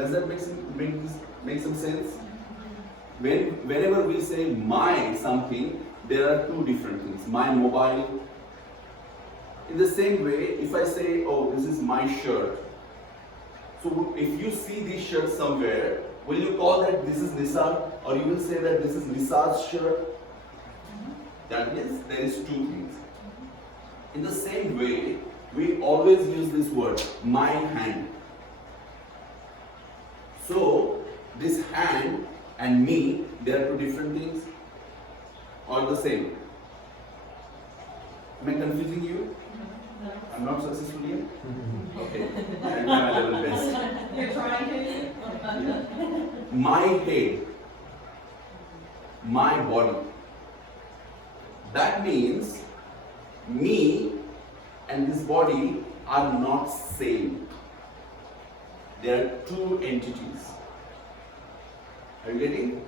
Does that make some sense? Whenever we say my something, there are two different things. My mobile. In the same way, if I say, oh, this is my shirt. So if you see this shirt somewhere, will you call that this is Nisar, or you will say that this is Nisar's shirt? That means there is two things. In the same way, we always use this word, my hand. So this hand and me, they are two different things, or the same? Am I confusing you? No. I'm not successful yet? Okay, I'll do my level best. You're trying to? Yeah. My head, my body. That means me and this body are not same. They are two entities. Are you getting?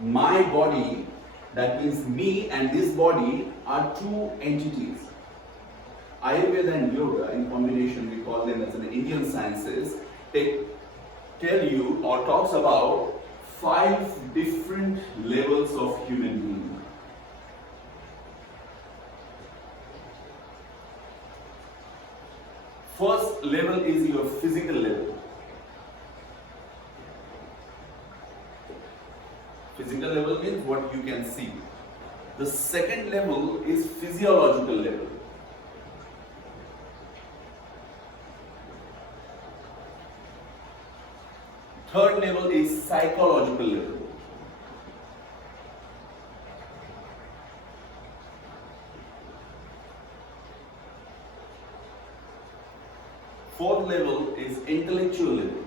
My body, that means me and this body are two entities. Ayurveda and yoga in combination, we call them as an Indian sciences, tell you or talks about 5 different levels of human being. First level is your physical level. Physical level means what you can see. The second level is physiological level. Third level is psychological level. Fourth level is intellectual level.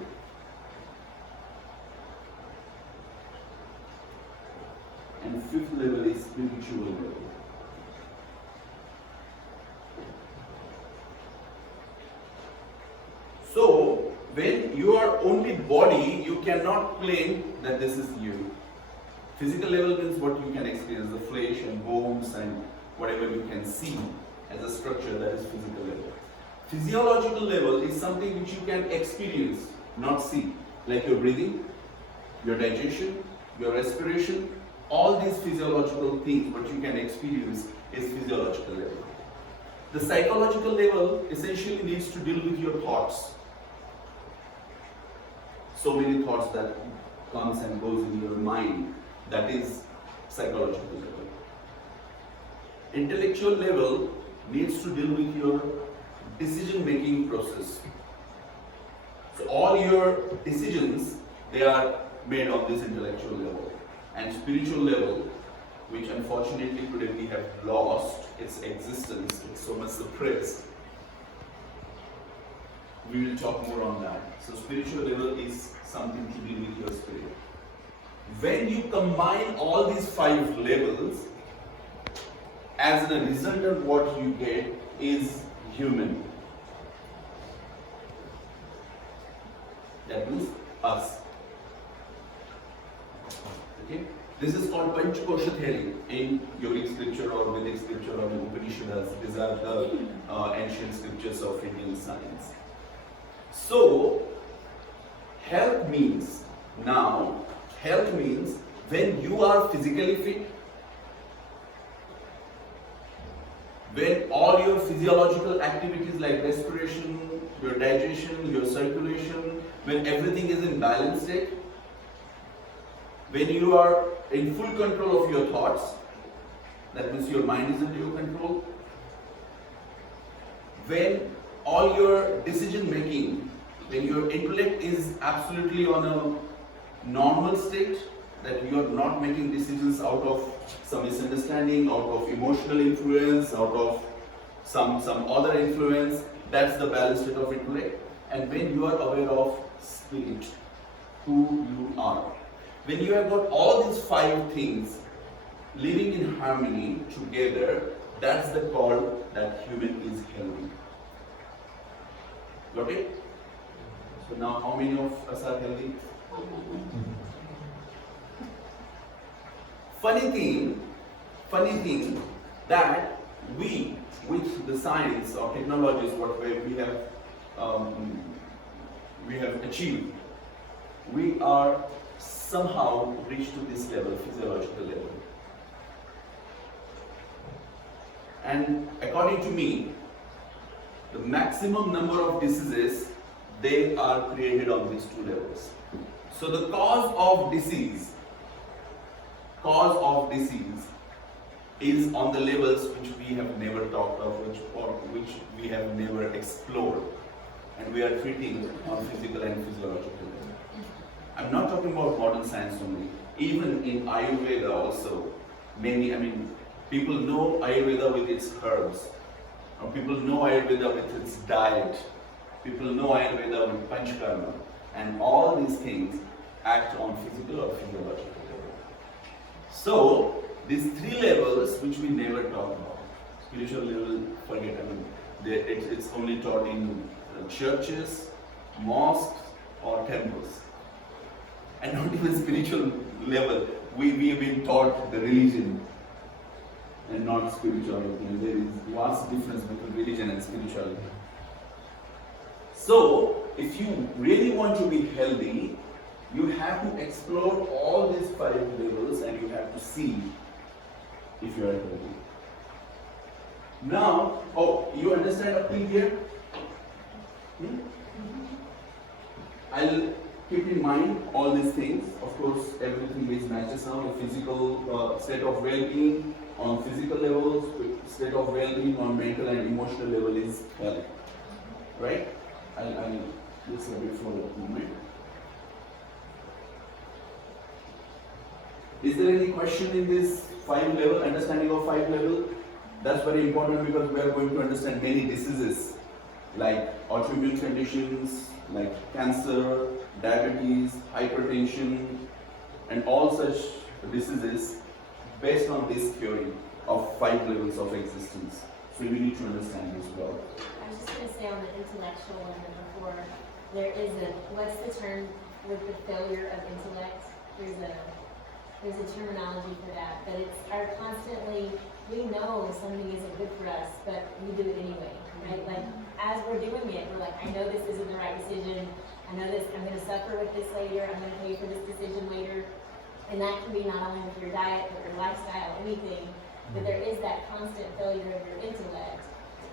And fifth level is spiritual level. So, when you are only body, you cannot claim that this is you. Physical level means what you can experience, the flesh and bones and whatever you can see as a structure, that is physical level. Physiological level is something which you can experience, not see, like your breathing, your digestion, your respiration, all these physiological things, what you can experience is physiological level. The psychological level essentially needs to deal with your thoughts. So many thoughts that comes and goes in your mind, that is psychological level. Intellectual level needs to deal with your decision-making process. So all your decisions, they are made on this intellectual level. And spiritual level, which unfortunately today we have lost its existence, it's so much suppressed. We will talk more on that. So spiritual level is something to do with your spirit. When you combine all these 5 levels, as a result of what you get is human. That means us. Okay? This is called Panchakosha theory in yogic scripture or Vedic scripture or Upanishads. These are the ancient scriptures of Indian science. So, health means when you are physically fit, when all your physiological activities like respiration, your digestion, your circulation, when everything is in balanced state, when you are in full control of your thoughts, that means your mind is under your control, when all your decision making, when your intellect is absolutely on a normal state, that you are not making decisions out of some misunderstanding, out of emotional influence, out of some other influence, that's the balanced state of intellect. And when you are aware of spirit, who you are. When you have got all these 5 things living in harmony together, that's the call that human is healthy. Got it? So now how many of us are healthy? Funny thing that we, with the science or technologies, what we have achieved, we are somehow reached to this level, physiological level. And according to me, the maximum number of diseases, they are created on these two levels. So the cause of disease is on the levels which we have never talked of, which we have never explored, and we are treating on physical and physiological level. I'm not talking about modern science only. Even in Ayurveda also, people know Ayurveda with its herbs, or people know Ayurveda with its diet, people know Ayurveda with Panchkarma, and all these things act on physical or physiological level. So, these three levels which we never talk about. Spiritual level, forget, it's only taught in churches, mosques, or temples. And not even spiritual level. We have been taught the religion and not spirituality. And there is vast difference between religion and spirituality. So, if you really want to be healthy, you have to explore all these 5 levels and you have to see if you are healthy. Now, you understand up till here? I'll keep in mind all these things. Of course, everything is matches now. The physical state of well-being on physical levels, state of well-being on mental and emotional level is health. Right? I'll just a bit for a moment. Is there any question in this 5 level, understanding of 5 level? That's very important because we are going to understand many diseases like autoimmune conditions, like cancer, diabetes, hypertension, and all such diseases based on this theory of 5 levels of existence. So you need to understand this well. I was just going to say on the intellectual one before, what's the term with the failure of intellect? There's a terminology for that, but it's our constantly, we know something isn't good for us, but we do it anyway, right? Like, as we're doing it, we're like, I know this isn't the right decision, I know this, I'm gonna suffer with this later, I'm gonna pay for this decision later, and that can be not only with your diet, but your lifestyle, anything, but there is that constant failure of your intellect,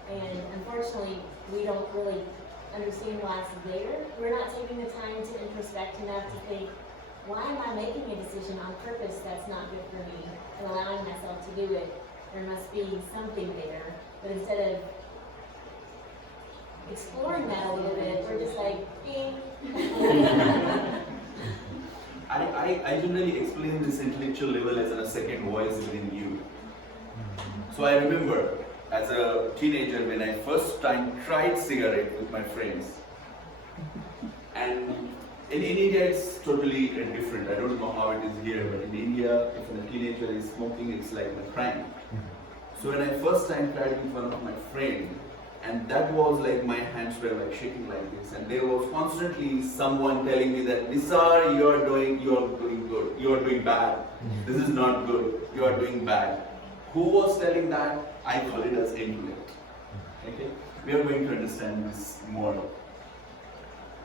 and unfortunately, we don't really understand why it's there. We're not taking the time to introspect enough to think, why am I making a decision on purpose that's not good for me and allowing myself to do it? There must be something there. But instead of exploring that a little bit, we're just like, ding. I generally explain this intellectual level as a second voice within you. So I remember as a teenager when I first time tried cigarette with my friends. And in India, it's totally different. I don't know how it is here, but in India, if a teenager is smoking, it's like a crime. So when I first time tried with one of my friends, and that was like my hands were like shaking like this, and there was constantly someone telling me that Nisar, you are doing good, you are doing bad. This is not good. You are doing bad. Who was telling that? I call it as intellect. Okay, we are going to understand this more.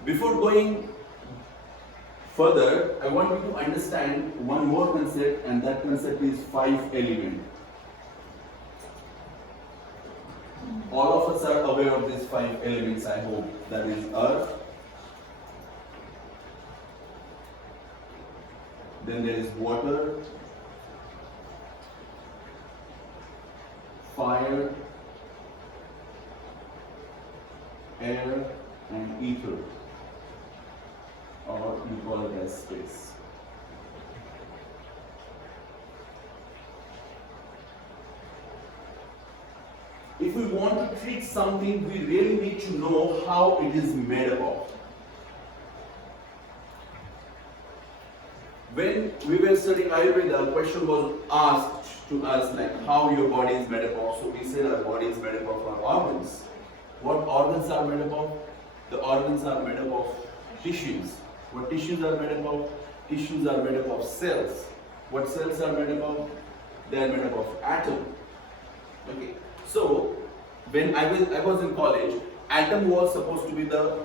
Before going further, I want you to understand one more concept, and that concept is 5 elements. All of us are aware of these 5 elements, I hope. That is earth, then there is water, fire, air, and ether, or you call it as space. If we want to treat something, we really need to know how it is made up of. When we were studying Ayurveda, a question was asked to us like how your body is made up of. So we said our body is made up of our organs. What organs are made up of? The organs are made up of tissues. What tissues are made up of? Tissues are made up of cells. What cells are made up of? They are made up of atom. Okay. So, when I was in college, atom was supposed to be the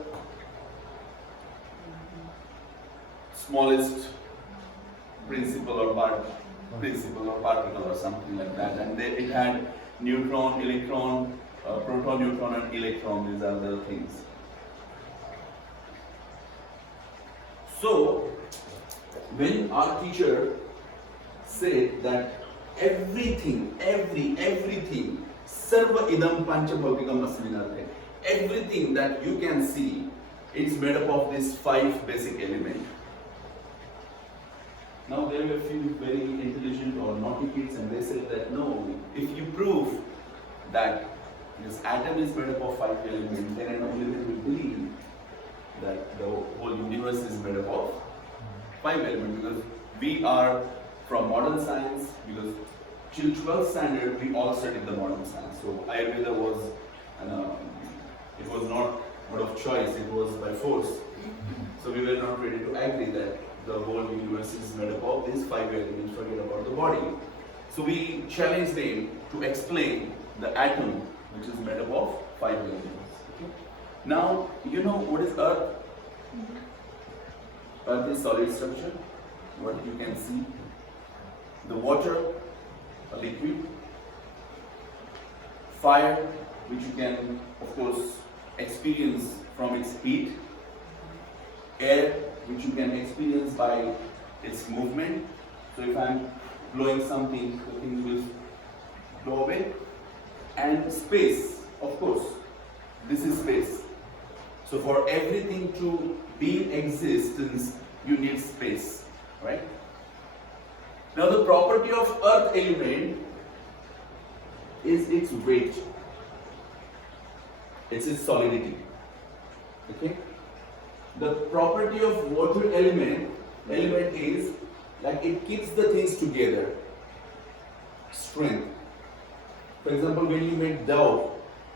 smallest principle or particle or something like that, and then it had neutron, electron, proton, neutron, and electron. These are the things. So when our teacher said that everything, sarva idam panchabhautikam asminarthe, everything that you can see, it's made up of these 5 basic elements. Now there were a few very intelligent or naughty kids, and they said that no, if you prove that this atom is made up of 5 elements, then and only then we believe that the whole universe is made up of 5 elements, because we are from modern science, because till 12th standard we all studied the modern science. So Ayurveda was, it was not out of choice, it was by force. So we were not ready to agree that the whole universe is made up of these 5 elements, forget about the body. So we challenged them to explain the atom, which is made up of 5 elements. Okay? Now, you know what is Earth? Earth is solid structure, what you can see. The water, a liquid. Fire, which you can, of course, experience from its heat. Air, which you can experience by its movement. So if I am blowing something, the thing will blow away. And space, of course, this is space. So for everything to be in existence, you need space, right? Now the property of earth element is its weight. It's its solidity. Okay? The property of water element is like it keeps the things together. Strength. For example, when you make dough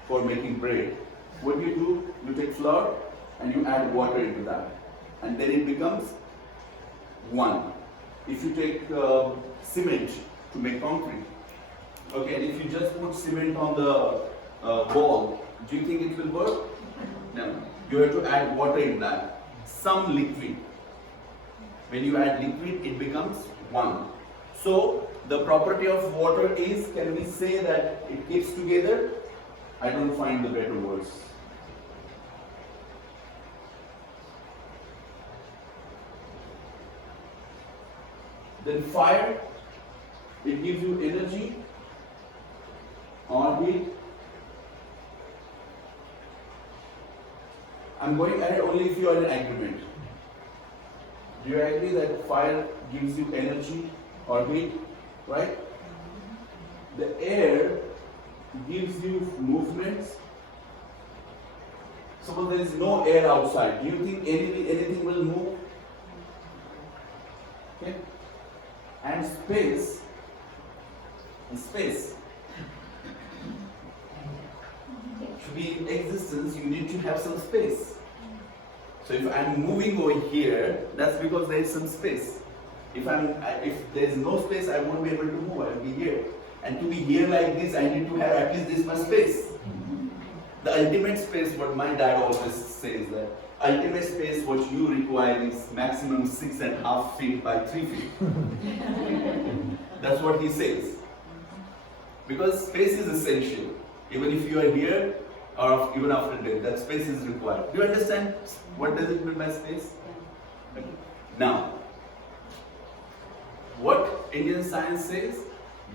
for making bread, what do? You take flour and you add water into that, and then it becomes one. If you take cement to make concrete, okay, and if you just put cement on the wall, do you think it will work? No. You have to add water in that, some liquid. When you add liquid, it becomes one. So the property of water is, can we say that it keeps together? I don't find the better words. Then fire, it gives you energy or heat. I'm going ahead only if you are in agreement. Do you agree that fire gives you energy or heat, right? The air gives you movements. Suppose there is no air outside. Do you think anything will move? Okay? And space. To be in existence, you need to have some space. So if I'm moving over here, that's because there is some space. If there is no space, I won't be able to move. I will be here. And to be here like this, I need to have at least this much space. The ultimate space, what my dad always says, that ultimate space what you require is maximum 6.5 feet by 3 feet. That's what he says. Because space is essential. Even if you are here, or even after death, that space is required. Do you understand what does it mean by space? Okay. Now, what Indian science says,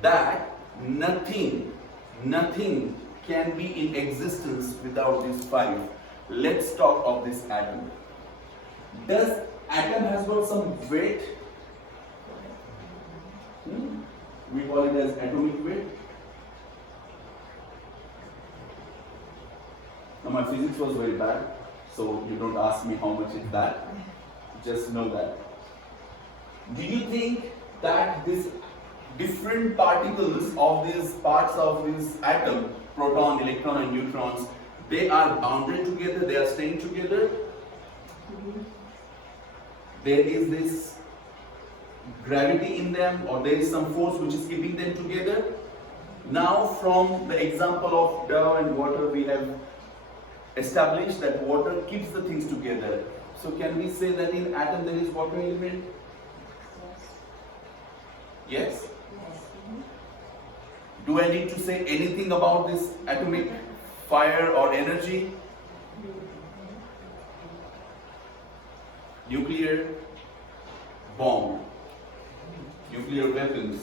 that nothing can be in existence without these 5. Let's talk of this atom. Does atom has got some weight? We call it as atomic weight. Now my physics was very bad, so you don't ask me how much is that. Just know that. Do you think that these different particles of these parts of this atom, proton, electron and neutrons, they are bounded together, they are staying together? There is this gravity in them, or there is some force which is keeping them together. Now from the example of dough and water, we have established that water keeps the things together. So can we say that in atom there is water element? Yes? Do I need to say anything about this atomic fire or energy? Nuclear bomb, nuclear weapons.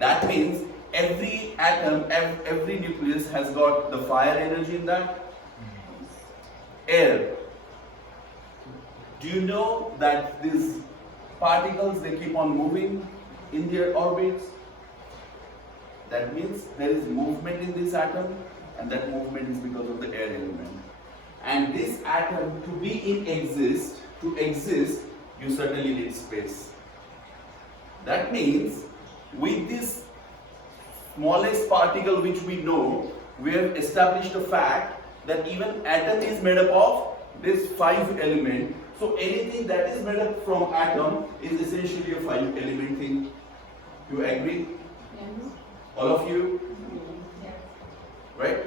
That means every atom, every nucleus has got the fire energy in that. Air. Do you know that these particles, they keep on moving in their orbits? That means there is movement in this atom, and that movement is because of the air element. And this atom, to exist, you certainly need space. That means with this smallest particle which we know, we have established a fact that even atom is made up of this 5 element. So anything that is made up from atom is essentially a 5 element thing. You agree? Yes. All of you? Yes. Right?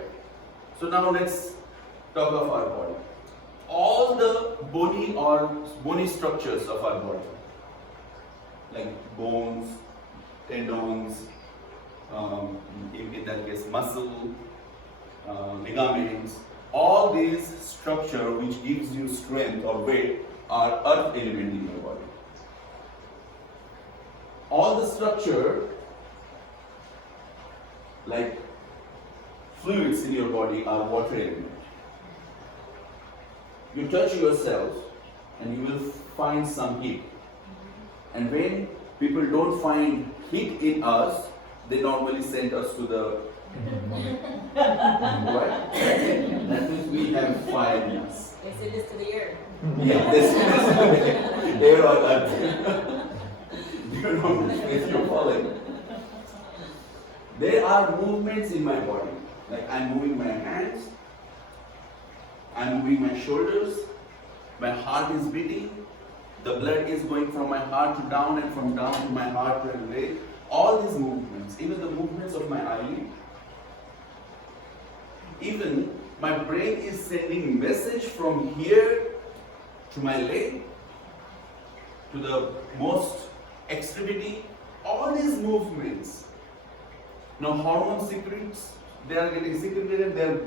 So now let's talk of our body. All the bony structures of our body, like bones, tendons, in that case muscle, ligaments, all these structure which gives you strength or weight are earth element in your body. All the structure like fluids in your body are water element. You touch yourself and you will find some heat. And when people don't find heat in us, they normally send us to the right? That means we have fire in us. They send this to the air. Yeah, this air or earth. You know if you're following. There are movements in my body. Like I'm moving my hands, I'm moving my shoulders, my heart is beating, the blood is going from my heart to down and from down to my heart to my leg. All these movements, even the movements of my eyelid, even my brain is sending message from here to my leg, to the most extremity. All these movements. Now hormone secrets, they are getting secreted, they are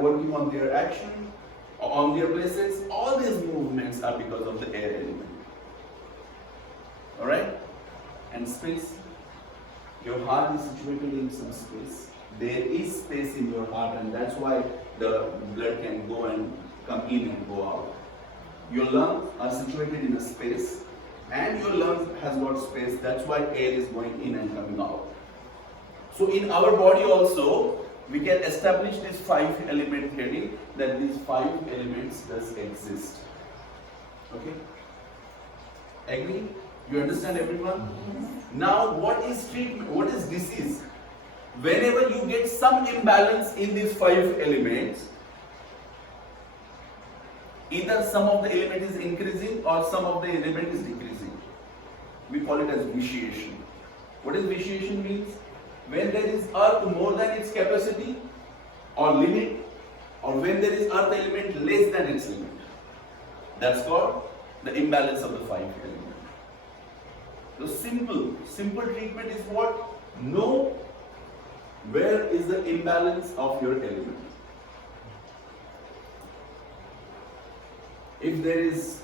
working on their action, on their places. All these movements are because of the air element. Alright? And space. Your heart is situated in some space. There is space in your heart, and that's why the blood can go and come in and go out. Your lungs are situated in a space, and your lungs has got space. That's why air is going in and coming out. So in our body also, we can establish this 5 element theory, that these 5 elements does exist. Okay? Agree? You understand, everyone? Yes. Now what is treatment? What is disease? Whenever you get some imbalance in these 5 elements, either some of the element is increasing or some of the element is decreasing. We call it as vitiation. What does vitiation means? When there is earth more than its capacity or limit, or when there is earth element less than its limit. That's called the imbalance of the 5 element. The simple treatment is what? Know where is the imbalance of your element. If there is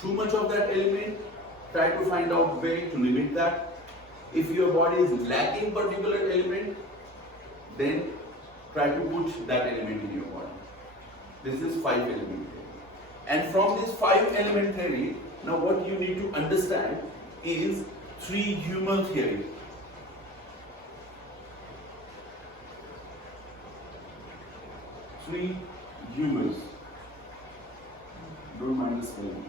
too much of that element, try to find out way to limit that. If your body is lacking particular element, then try to put that element in your body. This is 5 element theory. And from this 5 element theory, now what you need to understand is 3 humour theory. 3 humors. Don't mind the spelling.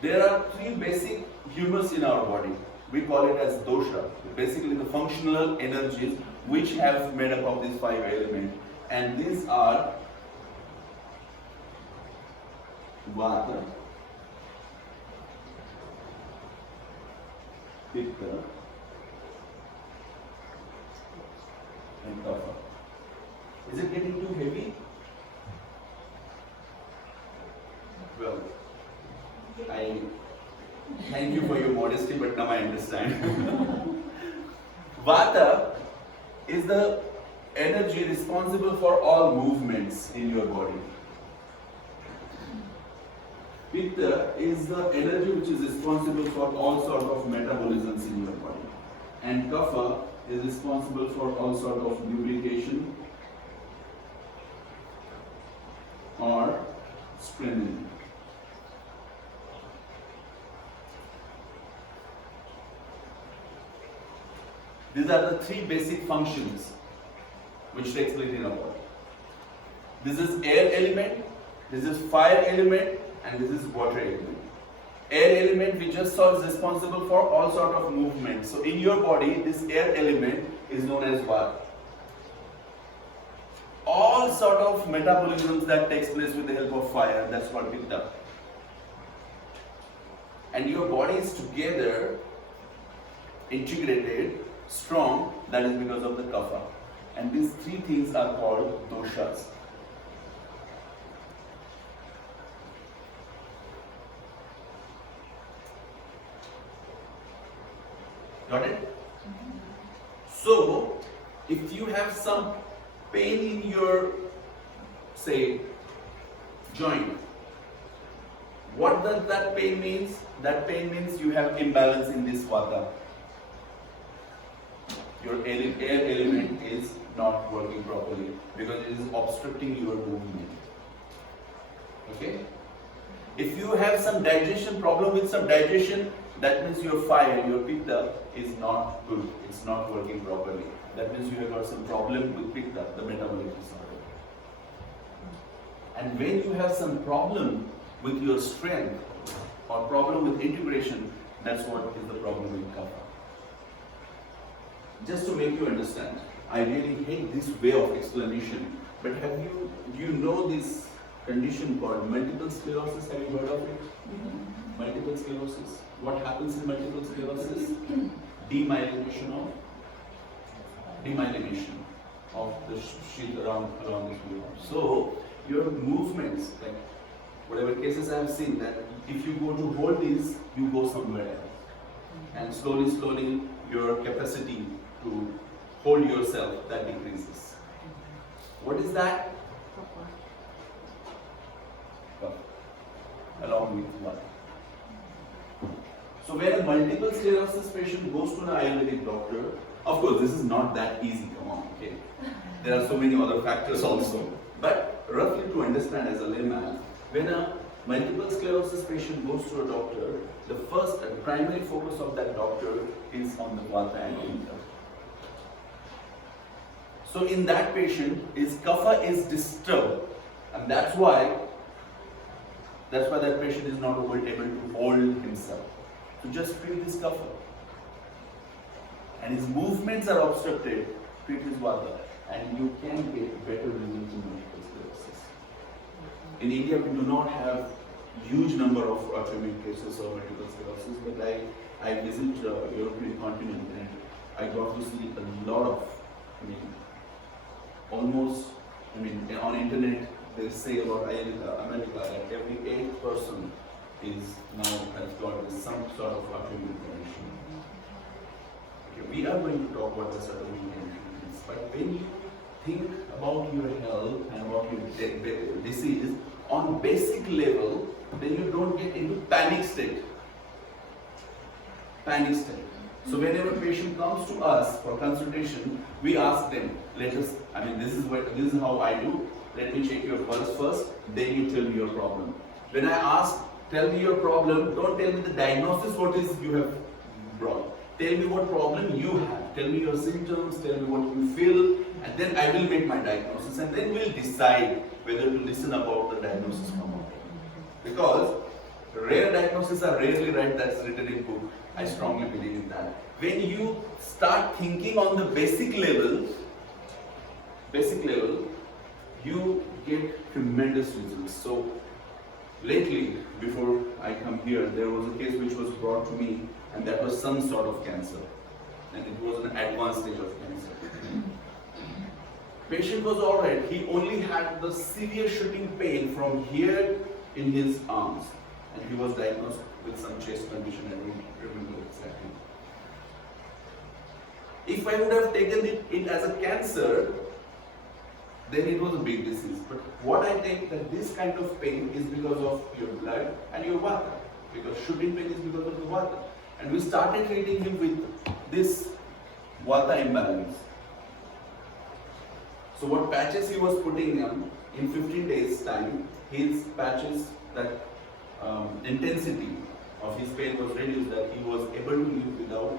There are 3 basic humors in our body. We call it as dosha. Basically the functional energies which have made up of these 5 elements. And these are Vata, Pitta, and Kapha. Is it getting too heavy? I thank you for your modesty, but now I understand. Vata is the energy responsible for all movements in your body. Pitta is the energy which is responsible for all sort of metabolisms in your body. And Kapha is responsible for all sort of lubrication or strengthening. These are the three basic functions which takes place in our body. This is air element, this is fire element, and this is water element. Air element we just saw is responsible for all sort of movement. So in your body, this air element is known as Vata. All sort of metabolisms that takes place with the help of fire, that's called Pitta. And your body is together, integrated, strong, that is because of the Kapha. And these three things are called doshas. Got it? So, if you have some pain in your, say, joint, what does that pain means? That pain means you have imbalance in this Vata. Your air element is not working properly because it is obstructing your movement. Okay? If you have some digestion problem with some digestion, that means your fire, your Pitta is not good. It's not working properly. That means you have got some problem with Pitta, the metabolic disorder. And when you have some problem with your strength or problem with integration, that's what is the problem with Kapha. Just to make you understand, I really hate this way of explanation, but do you know this condition called multiple sclerosis? Have you heard of it? Multiple sclerosis. What happens in multiple sclerosis? Demyelination of the sheath around the neuron. So your movements, like whatever cases I have seen, that if you go to hold this, you go somewhere else, and slowly your capacity to hold yourself that decreases. What is that? Along with what? So when a multiple sclerosis patient goes to an Ayurvedic doctor, of course this is not that easy, come on, okay? There are so many other factors also. But roughly to understand as a layman, when a multiple sclerosis patient goes to a doctor, the first and primary focus of that doctor is on the Vata and Pitta. So in that patient, his Kapha is disturbed, and that's why that patient is not able to hold himself. So just feel this Kapha. And his movements are obstructed, treat his Vata, and you can get better results in multiple sclerosis. In India, we do not have huge number of autoimmune cases of multiple sclerosis, but I visit European continent and I got to see a lot of, on internet they say about America that every 8th person has got some sort of autoimmune condition. Okay, we are going to talk about the autoimmune conditions, but when you think about your health and about your disease on basic level, then you don't get into panic state. So whenever a patient comes to us for consultation, we ask them, this is how I do. Let me check your pulse first, then you tell me your problem. When I ask, tell me your problem, don't tell me the diagnosis, what is you have brought. Tell me what problem you have. Tell me your symptoms, tell me what you feel, and then I will make my diagnosis, and then we'll decide whether to listen about the diagnosis or not. Because rare diagnoses are rarely right, that's written in book. I strongly believe in that. When you start thinking on the basic level, you get tremendous results. So lately, before I come here, there was a case which was brought to me, and that was some sort of cancer, and it was an advanced stage of cancer. Patient was alright. He only had the severe shooting pain from here in his arms, and he was diagnosed with some chest condition. I don't remember exactly. If I would have taken it as a cancer, then it was a big disease. But what I take that this kind of pain is because of your blood and your vata. Because shooting pain is because of the vata. And we started treating him with this vata imbalance. So what patches he was putting on, in 15 days time, his patches, that intensity of his pain was reduced, that he was able to live without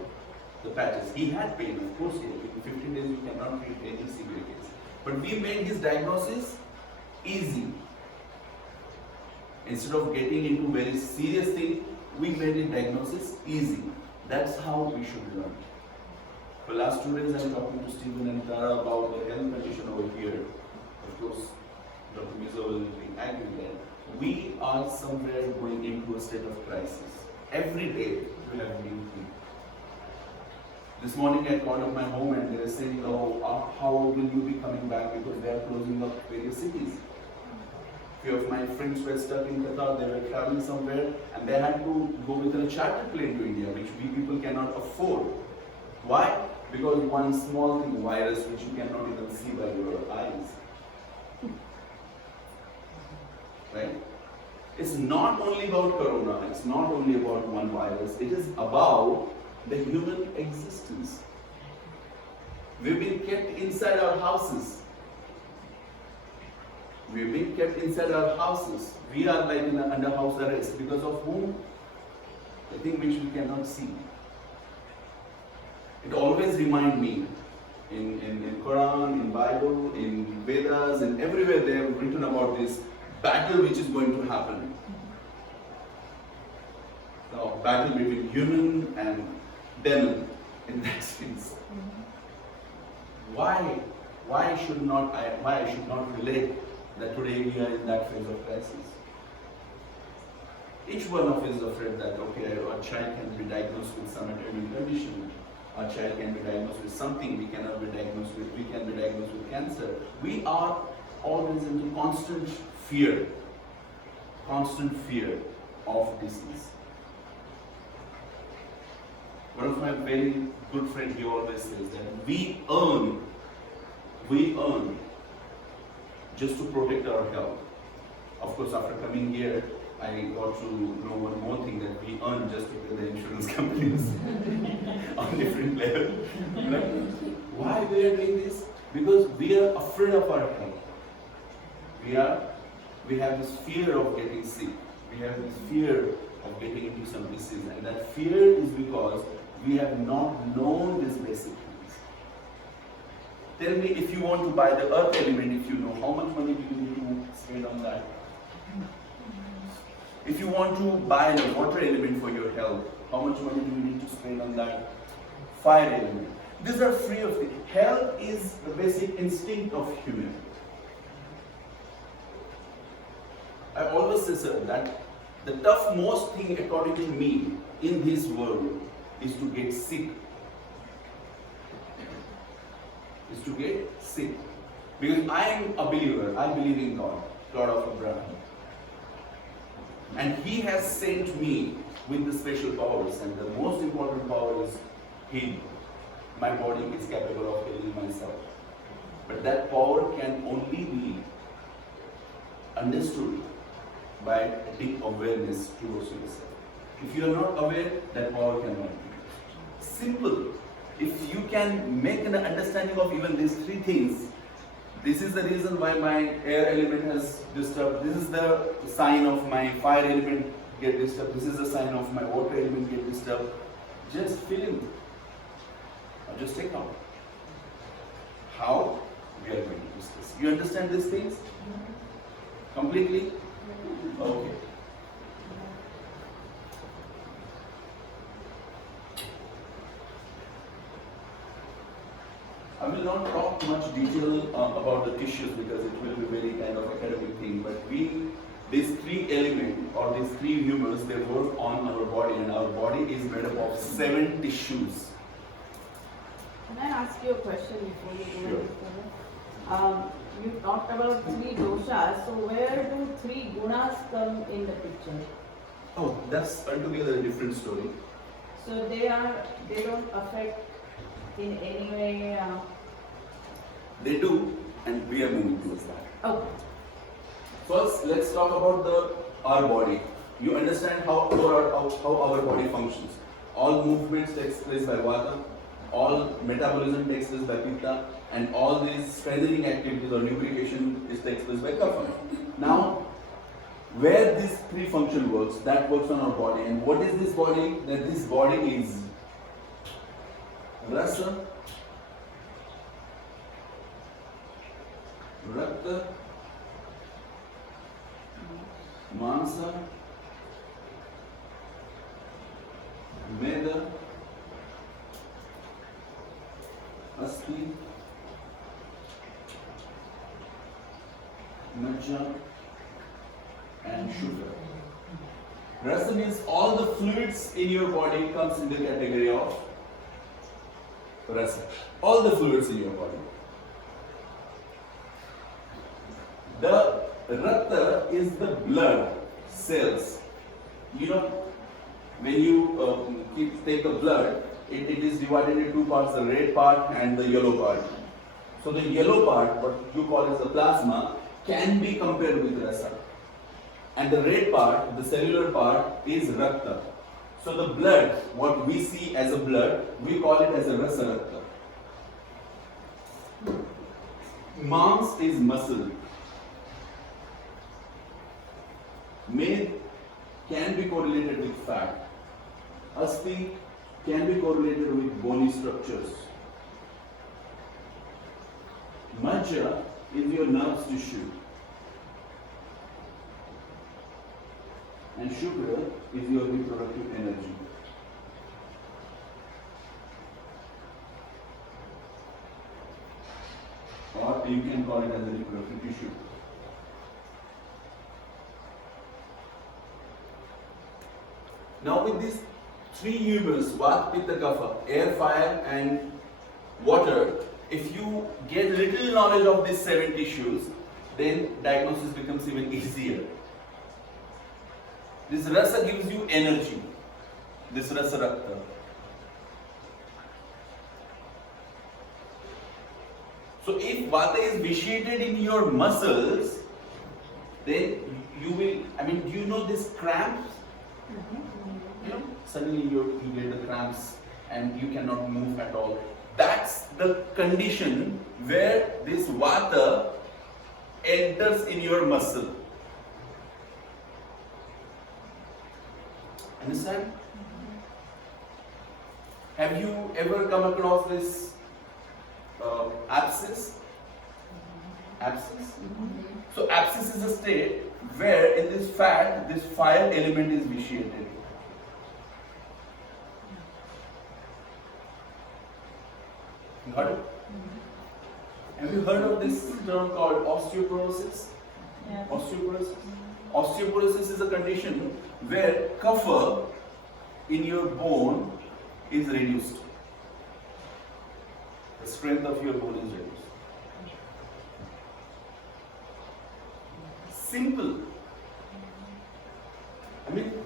the patches. He had pain, of course. In 15 days you cannot treat any severe case. But we made his diagnosis easy. Instead of getting into very serious thing, we made his diagnosis easy. That's how we should learn. For the last 2 days I'm talking to Stephen and Tara about the health condition over here. Of course, Dr. Mizo will be angry that we are somewhere going into a state of crisis. Every day we have new things. This morning I called up my home and they were saying, oh, how will you be coming back because they are closing up various cities. Few of my friends were stuck in Qatar, they were traveling somewhere and they had to go with a chartered plane to India, which we people cannot afford. Why? Because one small thing, virus, which you cannot even see by your eyes. Right? It's not only about corona, it's not only about one virus, it is about the human existence. We've been kept inside our houses. We've been kept inside our houses. We are like under house arrest because of whom? The thing which we cannot see. It always reminds me in Quran, in Bible, in Vedas, and everywhere they have written about this battle which is going to happen. The battle between human and demon in that sense. Why I should not relate that today we are in that phase of crisis? Each one of us is afraid that okay, our child can be diagnosed with some autoimmune condition. Our child can be diagnosed with something we cannot be diagnosed with. We can be diagnosed with cancer. We are always into constant fear of disease. One of my very good friends, he always says that we earn just to protect our health. Of course, after coming here, I got to know one more thing, that we earn just to pay the insurance companies on different level. Why we are doing this? Because we are afraid of our health. We have this fear of getting sick. We have this fear of getting into some disease, and that fear is because we have not known these basic things. Tell me, if you want to buy the earth element, if you know, how much money do you need to spend on that? If you want to buy the water element for your health, how much money do you need to spend on that? Fire element. These are free of things. Health is the basic instinct of human. I always say, sir, that the most thing according to me in this world is to get sick. Because I am a believer, I believe in God, God of Abraham. And He has sent me with the special powers, and the most important power is healing. My body is capable of healing myself. But that power can only be understood by deep awareness towards yourself. If you are not aware, that power cannot be. Simple. If you can make an understanding of even these three things, this is the reason why my air element has disturbed. This is the sign of my fire element get disturbed. This is the sign of my water element get disturbed. Just fill in. Or just take out. How? We are going to discuss. You understand these things? Completely? Okay. I will not talk much detail about the tissues because it will be very kind of academic thing, but these three elements or these three humors, they work on our body, and our body is made up of 7 tissues. Can I ask you a question before you go Sure. any further? You talked about 3 doshas, so where do 3 gunas come in the picture? Oh, that's altogether a different story. So they don't affect in any way. They do, and we are moving towards that. Oh, First, let's talk about our body. You understand how our body functions. All movements takes place by Vata, all metabolism takes place by Pitta, and all these strengthening activities or lubrication takes place by Kapha. Now, where this three function works, that works on our body. And what is this body? That this body is Rasa, Rakta, Mansa, Meda, Asti, Majja, and sugar. Rasa means all the fluids in your body comes in the category of Rasa. All the fluids in your body. The Rakta is the blood cells. You know, when you take the blood, it is divided into two parts, the red part and the yellow part. So the yellow part, what you call as the plasma, can be compared with Rasa. And the red part, the cellular part, is Rakta. So the blood, what we see as a blood, we call it as a Rasa Rakta. Mams is muscle. Med can be correlated with fat. Asti can be correlated with bony structures. Majja is your nerves tissue. And Shukra is your reproductive energy. Or you can call it as a reproductive tissue. Now with these three humors, Vata, Pitta, Kapha, air, fire and water, if you get little knowledge of these 7 tissues, then diagnosis becomes even easier. This Rasa gives you energy, this Rasa Rakta. So if Vata is vitiated in your muscles, then you will, do you know this cramps? You know, suddenly you get the cramps and you cannot move at all. That's the condition where this Vata enters in your muscle. Understand? Have you ever come across this abscess? Abscess? So abscess is a state where in this fat, this fire element is vitiated. You heard it? Have you heard of this term called osteoporosis? yeah. Osteoporosis? Osteoporosis is a condition where kapha in your bone is reduced. The strength of your bone is reduced. Simple.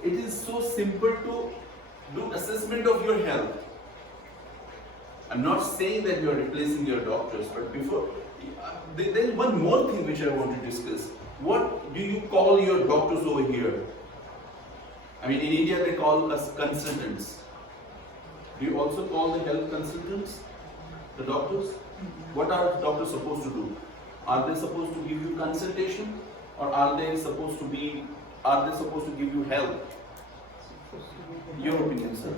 It is so simple to do assessment of your health. I'm not saying that you are replacing your doctors, but before, there is one more thing which I want to discuss. What do you call your doctors over here? In India they call us consultants. Do you also call the health consultants the doctors? What are doctors supposed to do? Are they supposed to give you consultation, or are they supposed to give you help? Your opinion, sir.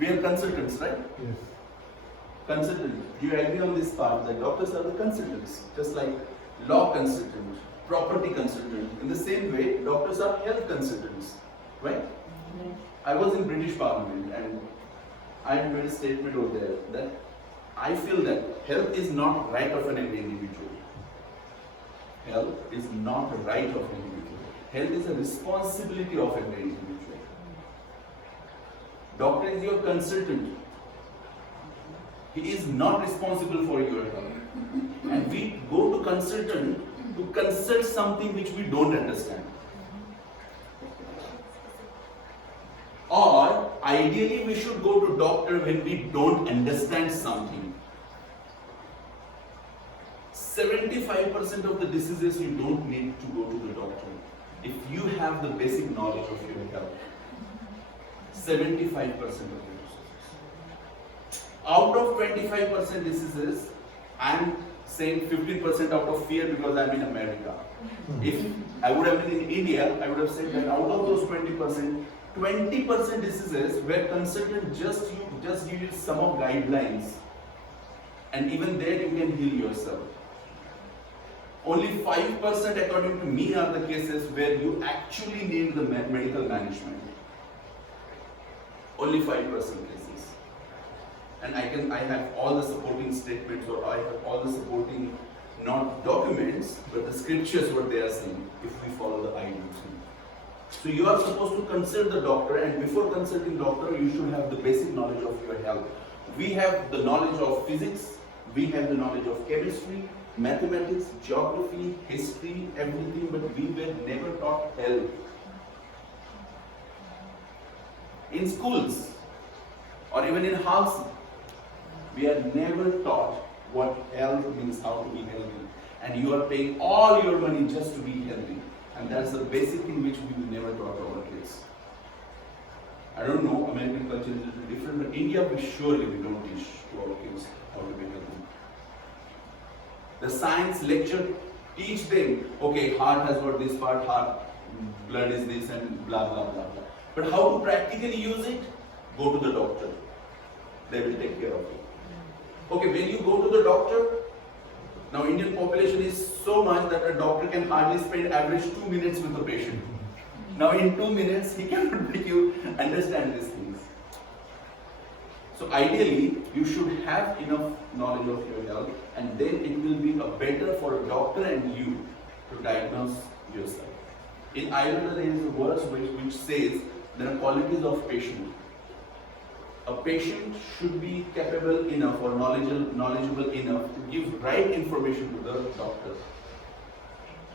We are consultants, right? Yes. Consultant. Do you agree on this part that doctors are the consultants? Just like law consultant, property consultant. In the same way, doctors are health consultants, right? I was in British Parliament and I made a statement over there that I feel that health is not right of an individual. Health is not a right of an individual. Health is a responsibility of every individual. Doctor is your consultant. He is not responsible for your health. And we go to consultant to consult something which we don't understand. ideally we should go to doctor when we don't understand something. 75% of the diseases you don't need to go to the doctor. If you have the basic knowledge of your health, 75% of the diseases. Out of 25% diseases, I'm saying 15% out of fear because I'm in America. If I would have been in India, I would have said that out of those 20%, 20% diseases where consultant just give you some of guidelines, and even there you can heal yourself. Only 5% according to me are the cases where you actually need the medical management. Only 5% cases. And I have all the supporting statements, or I have all the supporting, not documents, but the scriptures what they are saying, if we follow the ideal thing. So you are supposed to consult the doctor, and before consulting doctor, you should have the basic knowledge of your health. We have the knowledge of physics, we have the knowledge of chemistry, mathematics, geography, history, everything, but we were never taught health. In schools, or even in house, we are never taught what health means, how to be healthy. And you are paying all your money just to be healthy. And that's the basic thing which we never taught our kids. I don't know, American culture is a little different, but India, we don't teach to our kids how to be healthy. The science lecture teach them, okay, heart has got this part, heart, blood is this, and blah, blah, blah, blah. But how to practically use it? Go to the doctor. They will take care of it. Okay, when you go to the doctor, now Indian population is so much that a doctor can hardly spend average 2 minutes with the patient. Now in 2 minutes, he cannot make you understand these things. So ideally, you should have enough knowledge of your health, and then it will be better for a doctor and you to diagnose yourself. In Ayurveda, there is a verse which says there are qualities of patient. A patient should be capable enough or knowledgeable enough to give right information to the doctor.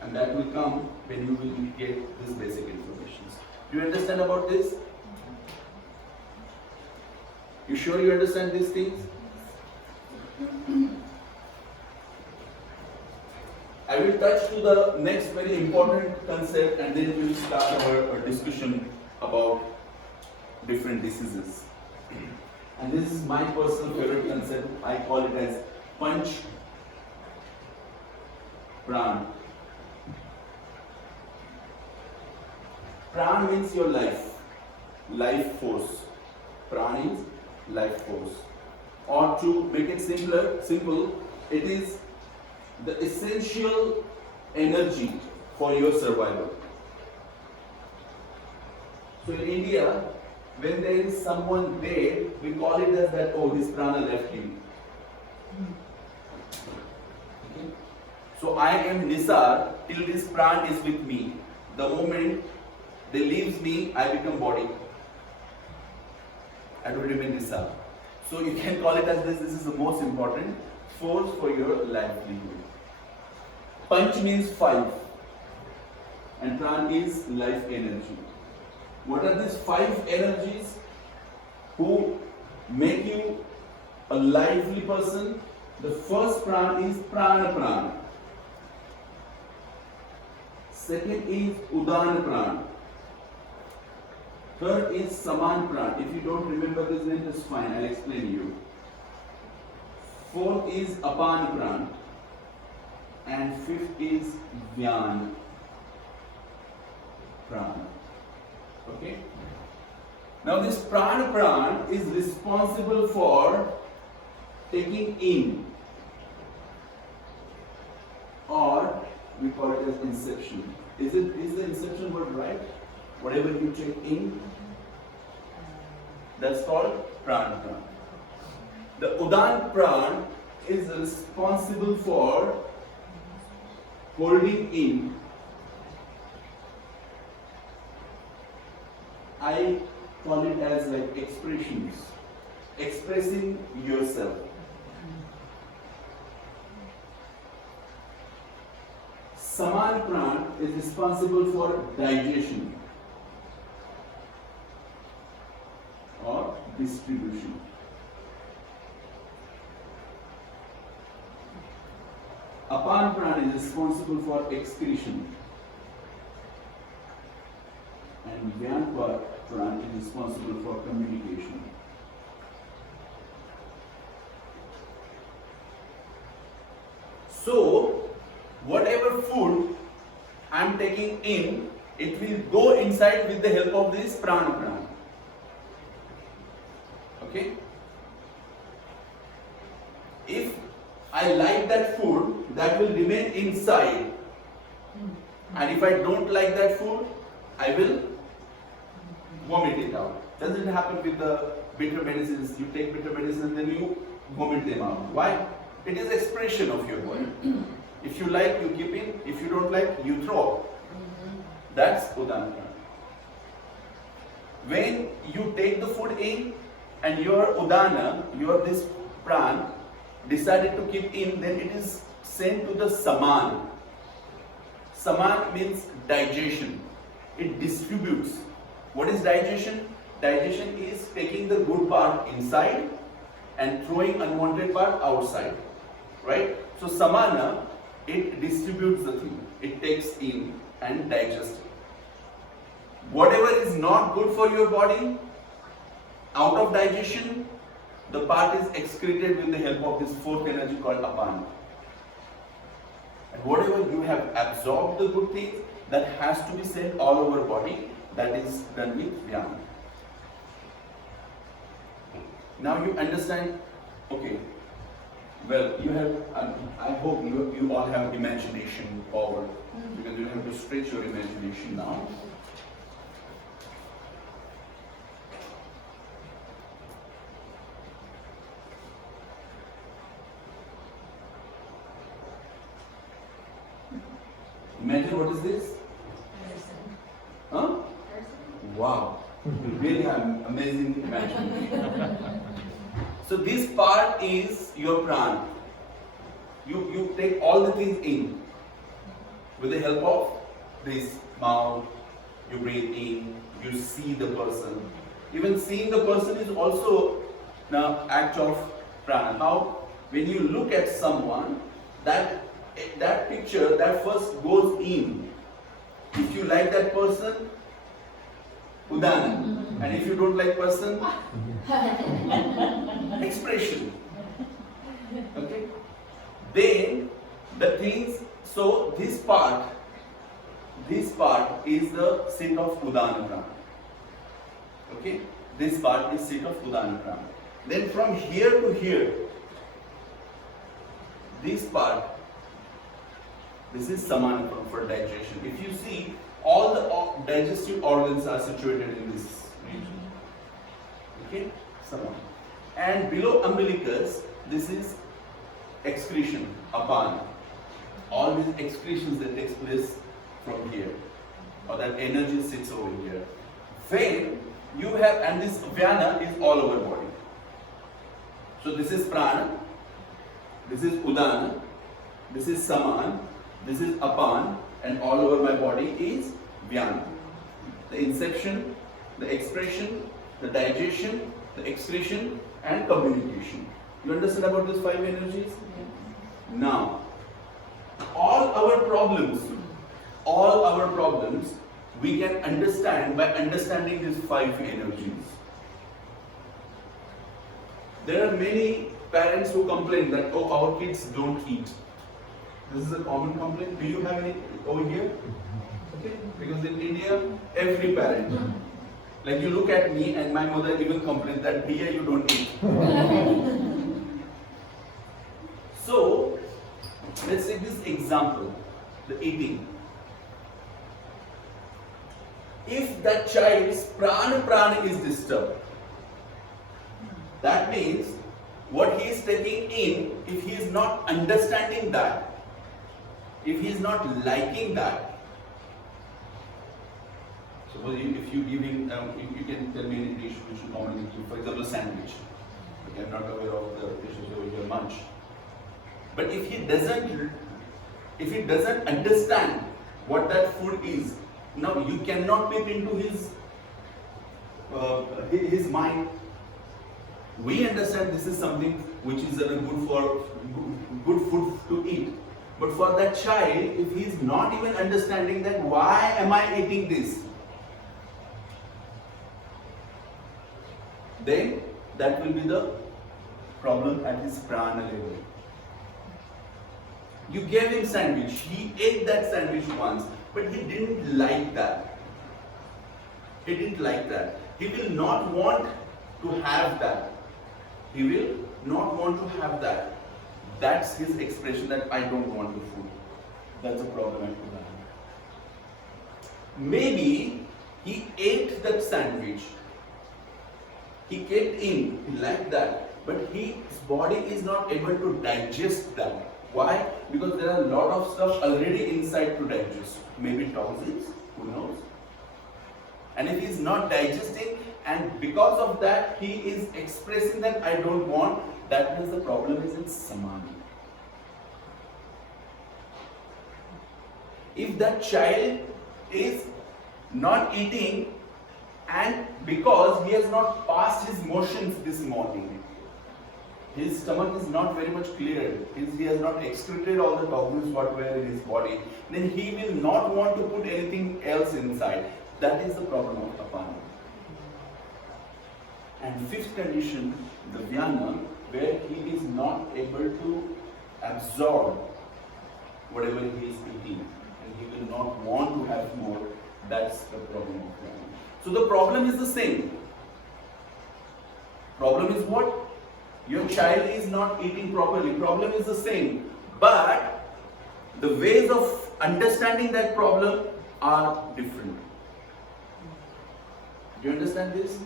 And that will come when you will get this basic information. Do you understand about this? You sure you understand these things? I will touch to the next very important concept, and then we will start our discussion about different diseases. And this is my personal favorite concept. I call it as Panch Pran. Pran means your life force. Pran is life force. Or to make it simple, it is the essential energy for your survival. So in India, when there is someone there, we call it as that, oh, his prana left him. Okay. So I am Nisar till this pran is with me. The moment they leaves me, I become body. I don't remain Nisar. So you can call it as this. This is the most important force for your livelihood. Panch means 5, and pran is life energy. What are these 5 energies who make you a lively person? The first pran is prana pran. Second is udana pran. Third is saman pran. If you don't remember this name, that's fine. I'll explain to you. Fourth is apan pran. And fifth is Vyan Prana. Okay? Now this Pran is responsible for taking in, or we call it as inception. Is the inception word right? Whatever you take in, that's called Pran. The Udan Pran is responsible for holding in. I call it as like expressions, expressing yourself. Saman Pran is responsible for digestion, or distribution. Apan prana is responsible for excretion, and Vyan prana is responsible for communication. So, whatever food I am taking in, it will go inside with the help of this prana. Okay? If I like that food, that will remain inside. And if I don't like that food, I will vomit it out. Doesn't it happen with the bitter medicines? You take bitter medicine and then you vomit them out. Why? It is expression of your body. If you like, you keep in. If you don't like, you throw. That's Udana. When you take the food in and your Udana, your this pran, decided to keep in, then it is sent to the Saman. Saman means digestion. It distributes. What is digestion? Digestion is taking the good part inside and throwing unwanted part outside. Right? So Samana, it distributes the thing. It takes in and digests it. Whatever is not good for your body, out of digestion, the part is excreted with the help of this fourth energy called Apana. And whatever you have absorbed the good things, that has to be sent all over body, that is done with Vyam. Now you understand, okay, well, you have, I hope you all have imagination power, because you have to stretch your imagination now. Imagine what is this? Huh? Wow. You really have amazing imagination. So this part is your prana. You take all the things in with the help of this mouth. You breathe in. You see the person. Even seeing the person is also an act of prana. How? When you look at someone, that picture that first goes in. If you like that person, Udana. And if you don't like person, expression. Okay? Then the things, so this part is the seat of Udana prana. Okay? This part is seat of Udana prana. Then from here to here, this part, this is Samana for digestion. If you see, all the digestive organs are situated in this region. Okay? Samana. And below umbilicus, this is excretion, apana. All these excretions that takes place from here, or that energy sits over here. When you have, and this Vyana is all over body. So this is prana, this is Udana, this is Saman, this is Apan, and all over my body is Vyana. The inception, the expression, the digestion, the excretion, and communication. You understand about these five energies? Yes. Now, all our problems, we can understand by understanding these five energies. There are many parents who complain that, oh, our kids don't eat. This is a common complaint. Do you have any over here? Okay. Because in India, every parent, like you look at me and my mother even complains that, Bia, you don't eat. So, let's take this example, the eating. If that child's prana is disturbed, that means what he is taking in, if he is not understanding that, if he is not liking that, suppose if you give him, you can tell me any dish which you commonly give, for example, sandwich. Okay, I'm not aware of the dishes over here much. But if he doesn't understand what that food is, now you cannot peep into his mind. We understand this is something which is good food to eat. But for that child, if he is not even understanding that why am I eating this, then that will be the problem at his prana level. You gave him sandwich, he ate that sandwich once, but he didn't like that. He didn't like that. He will not want to have that. He will not want to have that. That's his expression that I don't want the food. That's a problem at the time. Maybe he ate that sandwich. He kept in, he liked that, but his body is not able to digest that. Why? Because there are a lot of stuff already inside to digest. Maybe toxins, who knows? And if he is not digesting, and because of that he is expressing that I don't want, that means the problem is in samadhi. If that child is not eating and because he has not passed his motions this morning, his stomach is not very much cleared, he has not excreted all the toxins what were in his body, then he will not want to put anything else inside. That is the problem of apana. And fifth condition, the vyana, where he is not able to absorb whatever he is eating and he will not want to have more. That's the problem of vyana. So the problem is the same. Problem is what? Your child is not eating properly. Problem is the same. But the ways of understanding that problem are different. Do you understand this?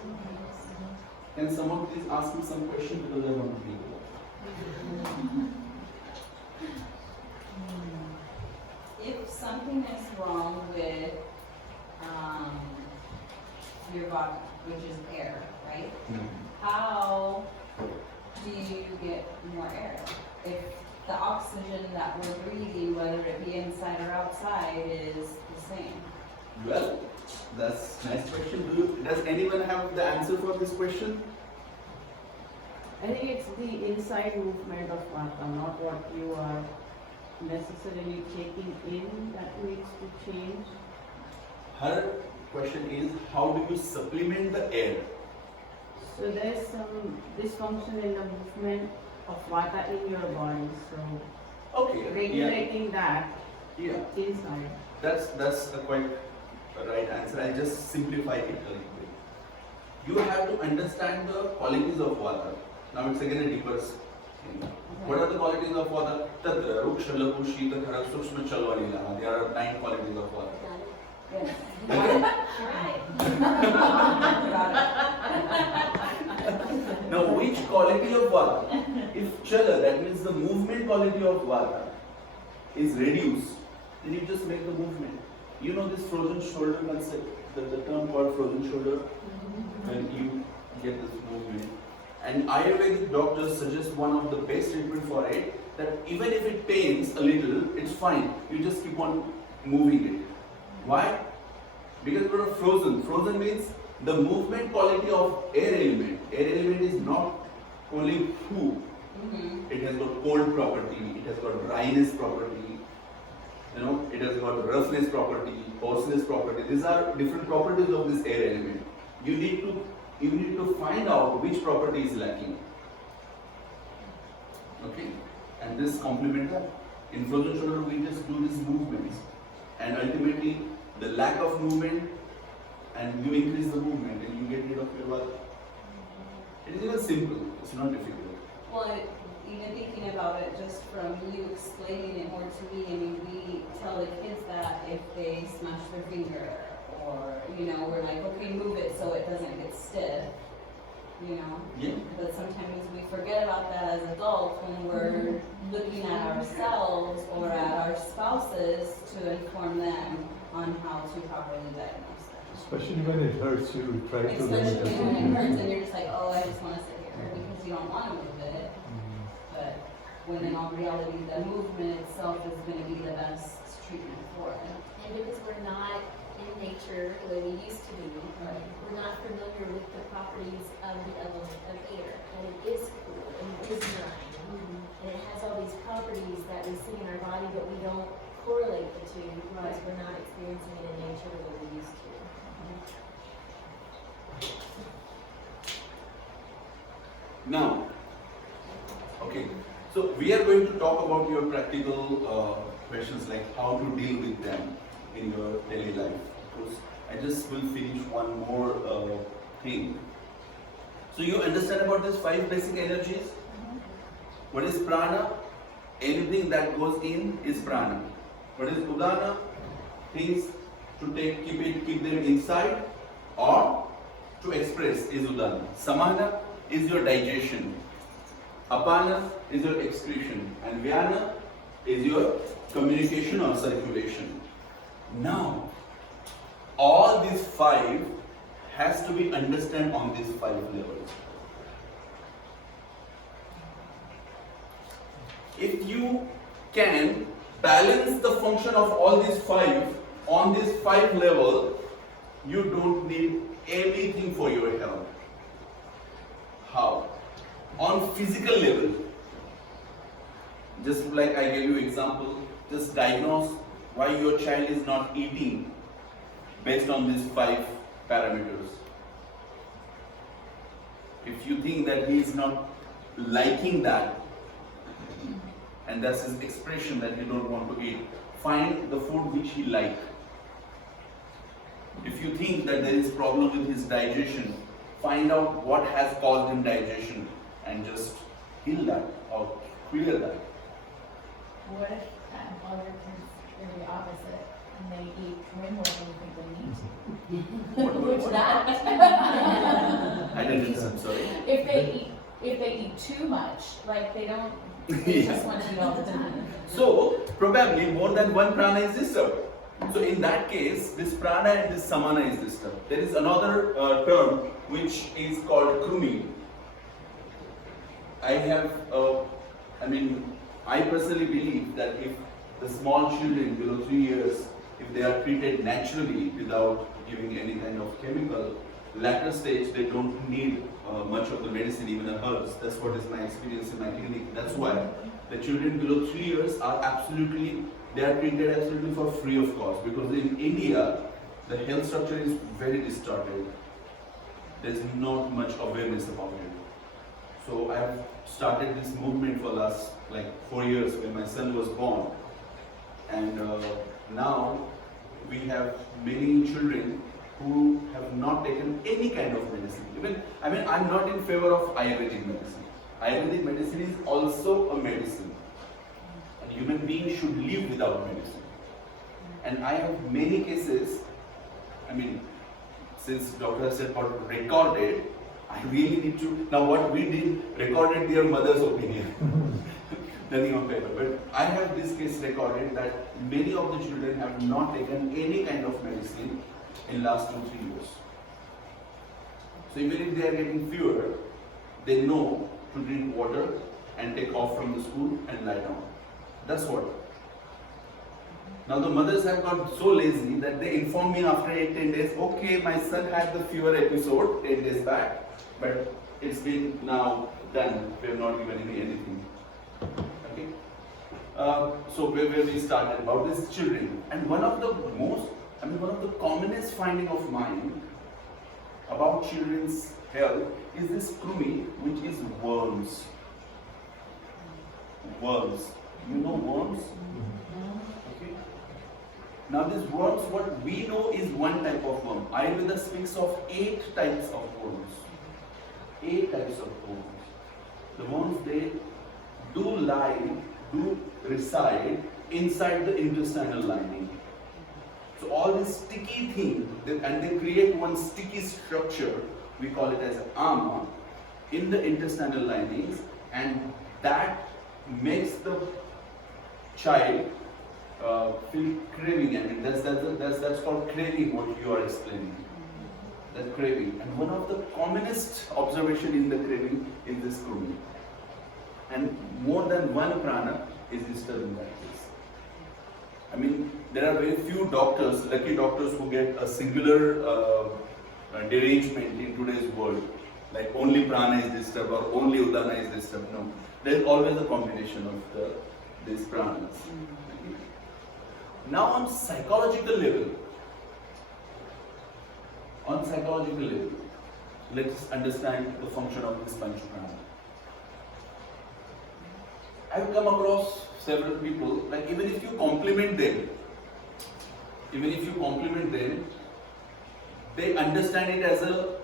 Can someone please ask me some question because I want to be If something is wrong with your body, which is air, right? How do you get more air? If the oxygen that we're breathing, whether it be inside or outside, is the same. Well, that's a nice question. Does anyone have the answer for this question? I think it's the inside movement of vata, not what you are necessarily taking in that needs to change. Her question is, how do you supplement the air? So there's some dysfunction in the movement of vata in your body, so Okay, regulating that yeah. inside. That's a quite right answer. I'll just simplify it a little bit. You have to understand the qualities of vata. Now it's again a deeper thing. What are the qualities of vata? Tatra, ruksha, laku, shita, khara, sukshma, chalvalila. There are 9 qualities of vata. Yes. Now which quality of vata? If chala, that means the movement quality of vata, is reduced, then you just make the movement. You know this frozen shoulder concept, the term called frozen shoulder, when you get this movement. And Ayurvedic doctors suggest one of the best treatment for it, that even if it pains a little, it's fine. You just keep on moving it. Why? Because we are frozen. Frozen means the movement quality of air element. Air element is not only food. It has got cold property, it has got dryness property, it has got roughness property, coarseness property. These are different properties of this air element. You need to find out which property is lacking. Okay? And this complement that. In frozen shoulder we just do these movements. And ultimately the lack of movement, and you increase the movement and you get rid of your vata. It is even simple, it's not difficult. Well, even thinking about it, just from you explaining it more to me, I mean, we tell the kids that if they smash their finger, or, we're like, okay, move it so it doesn't get stiff, Yeah. But sometimes we forget about that as adults when we're looking at ourselves or at our spouses to inform them on how to properly diagnose them. Especially when it hurts, you try to limit Especially it. when it hurts and you're just like, oh, I just want to sit here because you don't want to move it. But when in all reality, the movement itself is going to be the best treatment for it. And because we're not in nature the way we used to be. We're not familiar with the properties of the element of air. And it is cool, and it is nine. And it has all these properties that we see in our body, but we don't correlate the two because we're not experiencing it in nature the way we used to. Now, okay, so we are going to talk about your practical questions, like how to deal with them in your daily life. Because I just will finish one more thing. So you understand about these 5 basic energies? What is prana? Anything that goes in is prana. What is udana? Things to keep them inside or to express is udana. Samana is your digestion. Apana is your excretion. And vyana is your communication or circulation. Now, all these 5 has to be understood on these 5 levels. If you can balance the function of all these 5 on this 5 level, you don't need anything for your health. How? On physical level, just like I gave you example, just diagnose why your child is not eating based on these 5 parameters. If you think that he is not liking that, and that's his expression that he don't want to eat, find the food which he like. If you think that there is problem with his digestion, find out what has caused him digestion and just heal that or clear that. What if all your kids are the opposite and they eat way more than you think they need to? Which that? I didn't, I'm sorry. If they eat too much, like they don't, they just want to eat all the time. So probably more than one prana is disturbed. So in that case, this prana and this samana is disturbed. There is another term which is called krumi. I personally believe that if the small children below 3 years, if they are treated naturally without giving any kind of chemical, latter stage they don't need much of the medicine, even the herbs. That's what is my experience in my clinic. That's why the children below 3 years are they are treated absolutely for free of cost, because in India the health structure is very distorted. There's not much awareness about it. So I have started this movement for last 4 years when my son was born, and now we have many children who have not taken any kind of medicine. I'm not in favor of Ayurvedic medicine. Ayurvedic medicine is also a medicine. And human beings should live without medicine. And I have many cases, since doctor said about recorded, I really need to, now what we did, recorded their mother's opinion. Nothing on paper. But I have this case recorded that many of the children have not taken any kind of medicine in last 2-3 years. So even if they are getting fever, they know to drink water and take off from the school and lie down. That's what. Now the mothers have got so lazy that they inform me after 8-10 days, okay, my son had the fever episode 10 days back, but it's been now done. We have not given anything. Okay. So where we started about these children, and one of the commonest finding of mine about children's health is this krumi, which is worms. Worms. You know worms? Okay. Now these worms, what we know is one type of worm. Ayurveda speaks of 8 types of worms. 8 types of worms. The worms, they do reside inside the intestinal lining. So all this sticky thing, and they create one sticky structure, we call it as ama, in the intestinal linings, and that makes the child feel craving. That's called craving, what you are explaining. That craving. And one of the commonest observation in the craving is this krumi. And more than one prana is disturbed in that case. I mean, there are very few doctors, lucky doctors, who get a singular derangement in today's world. Like only prana is disturbed or only udana is disturbed. No, there is always a combination of these pranas. Now on psychological level, let's understand the function of this panch prana. I've come across several people, like even if you compliment them, they understand it as a,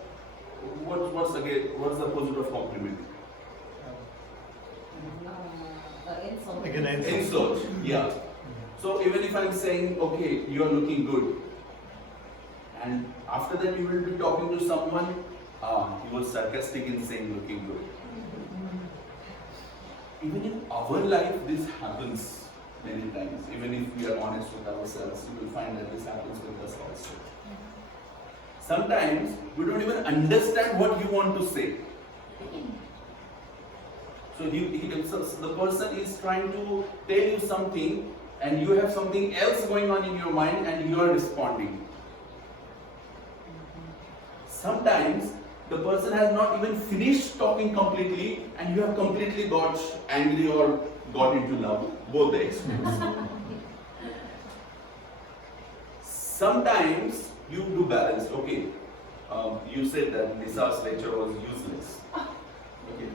what's the opposite of compliment? Insult. Like an Insult, yeah. So even if I'm saying, okay, you are looking good, and after that you will be talking to someone, he was sarcastic in saying looking good. Even in our life, this happens many times. Even if we are honest with ourselves, you will find that this happens with us also. Sometimes we don't even understand what you want to say. So the person is trying to tell you something, and you have something else going on in your mind, and you are responding. Sometimes the person has not even finished talking completely, and you have completely got angry or got into love, both the extremes. Sometimes you do balance. Okay, you said that Nisar's lecture was useless. Okay.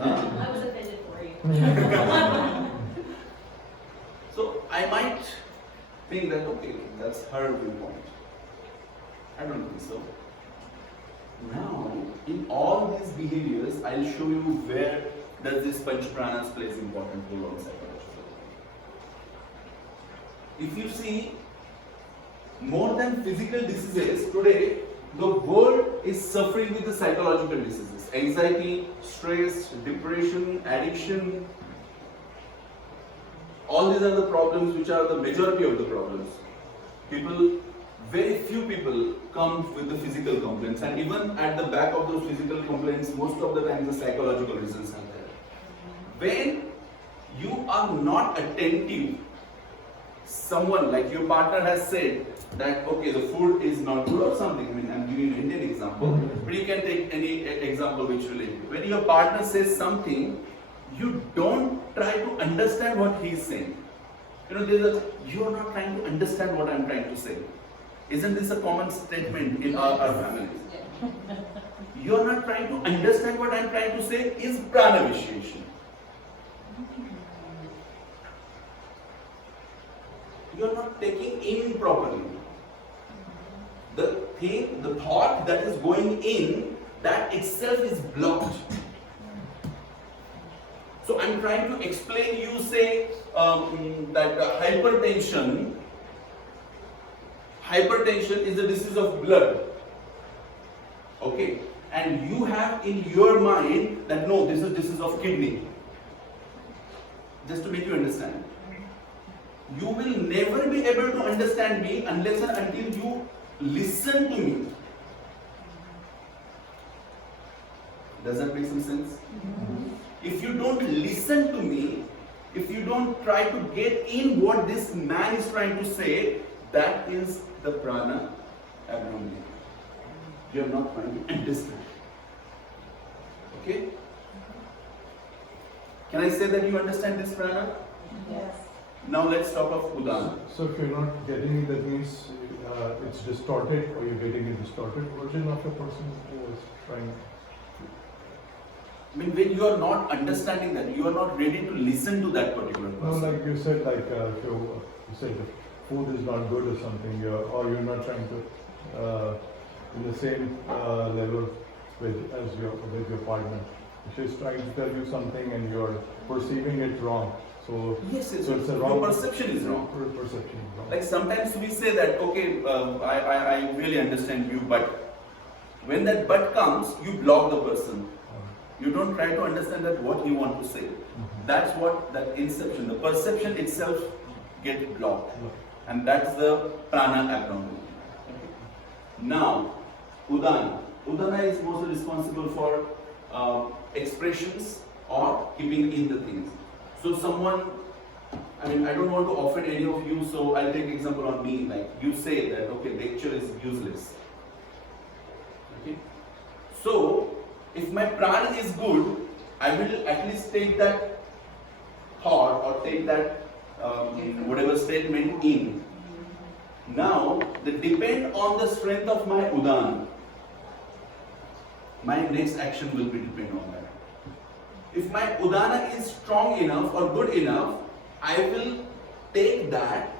I was offended for you. So I might think that, okay, that's her viewpoint. I don't think so. Now, in all these behaviors, I'll show you where does this panch pranas plays important role on psychological. If you see, more than physical diseases, today the world is suffering with the psychological diseases. Anxiety, stress, depression, addiction. All these are the problems which are the majority of the problems. Very few people come with the physical complaints, and even at the back of those physical complaints, most of the time the psychological reasons are there. When you are not attentive, someone like your partner has said that, okay, the food is not good or something. I mean, I'm giving you an Indian example, but you can take any example which relates. When your partner says something, you don't try to understand what he is saying. You know, you are not trying to understand what I'm trying to say. Isn't this a common statement in our families? You are not trying to understand what I'm trying to say is prana vitiation. You are not taking in properly. The thought that is going in, that itself is blocked. So I'm trying to explain you, say, that hypertension is a disease of blood. Okay, and you have in your mind that no, this is disease of kidney. Just to make you understand. You will never be able to understand me unless and until you listen to me. Does that make some sense? If you don't listen to me, if you don't try to get in what this man is trying to say, that is the prana abnormality. You are not trying to understand. Okay? Can I say that you understand this prana? Yes. Now let's talk of udana. So if you're not getting it, that means it's distorted, or you're getting a distorted version of a person who is trying. I mean, when you are not understanding that, you are not ready to listen to that particular No, person. like you said, like if you said the food is not good or something, or you're not trying to in the same level with your partner. She's trying to tell you something and you're perceiving it wrong. So Yes, so it's a wrong your perception is wrong. Perception is wrong. Like sometimes we say that, okay, I really understand you, but when that but comes, you block the person. You don't try to understand that what you want to say. That's what that inception, the perception itself gets blocked. And that's the prana abnormality. Now, udana. Udana is mostly responsible for expressions or keeping in the things. So someone I mean, I don't want to offend any of you, so I'll take example on me. Like you say that, okay, lecture is useless. Okay. So, if my prana is good, I will at least take that thought or take that whatever statement in. Now, they depend on the strength of my udana. My next action will be depend on that. If my udana is strong enough or good enough, I will take that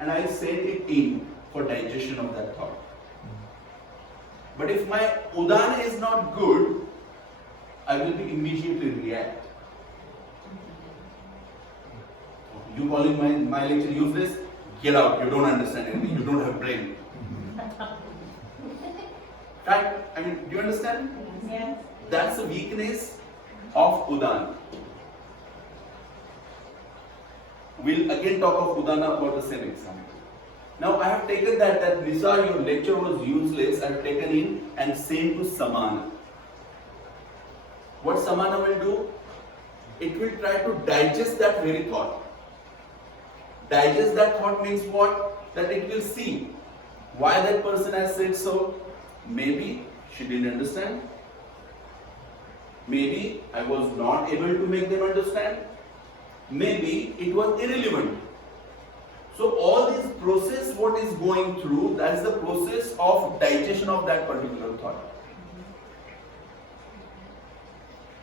and I send it in for digestion of that thought. But if my udana is not good, I will be immediately react. You calling my lecture useless? Get out, you don't understand anything, you don't have brain. Right? I mean, do you understand? Yes. That's the weakness of udana. We'll again talk of udana about the same example. Now I have taken that Nisar, your lecture was useless, I have taken in and sent to samana. What samana will do? It will try to digest that very thought. Digest that thought means what? That it will see why that person has said so. Maybe she didn't understand. Maybe I was not able to make them understand. Maybe it was irrelevant. So all this process what is going through, that is the process of digestion of that particular thought.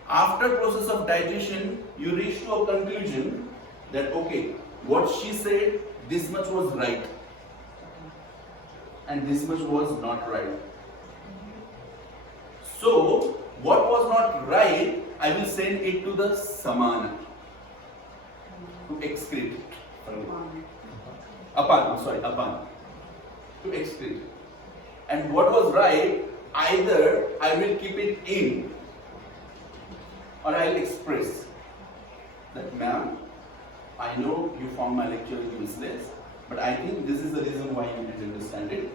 After process of digestion, you reach to a conclusion that okay, what she said, this much was right and this much was not right. So, what was not right, I will send it to the samana to excrete. Apan. To excrete. And what was right, either I will keep it in or I will express that, ma'am, I know you found my lecture useless, but I think this is the reason why you didn't understand it.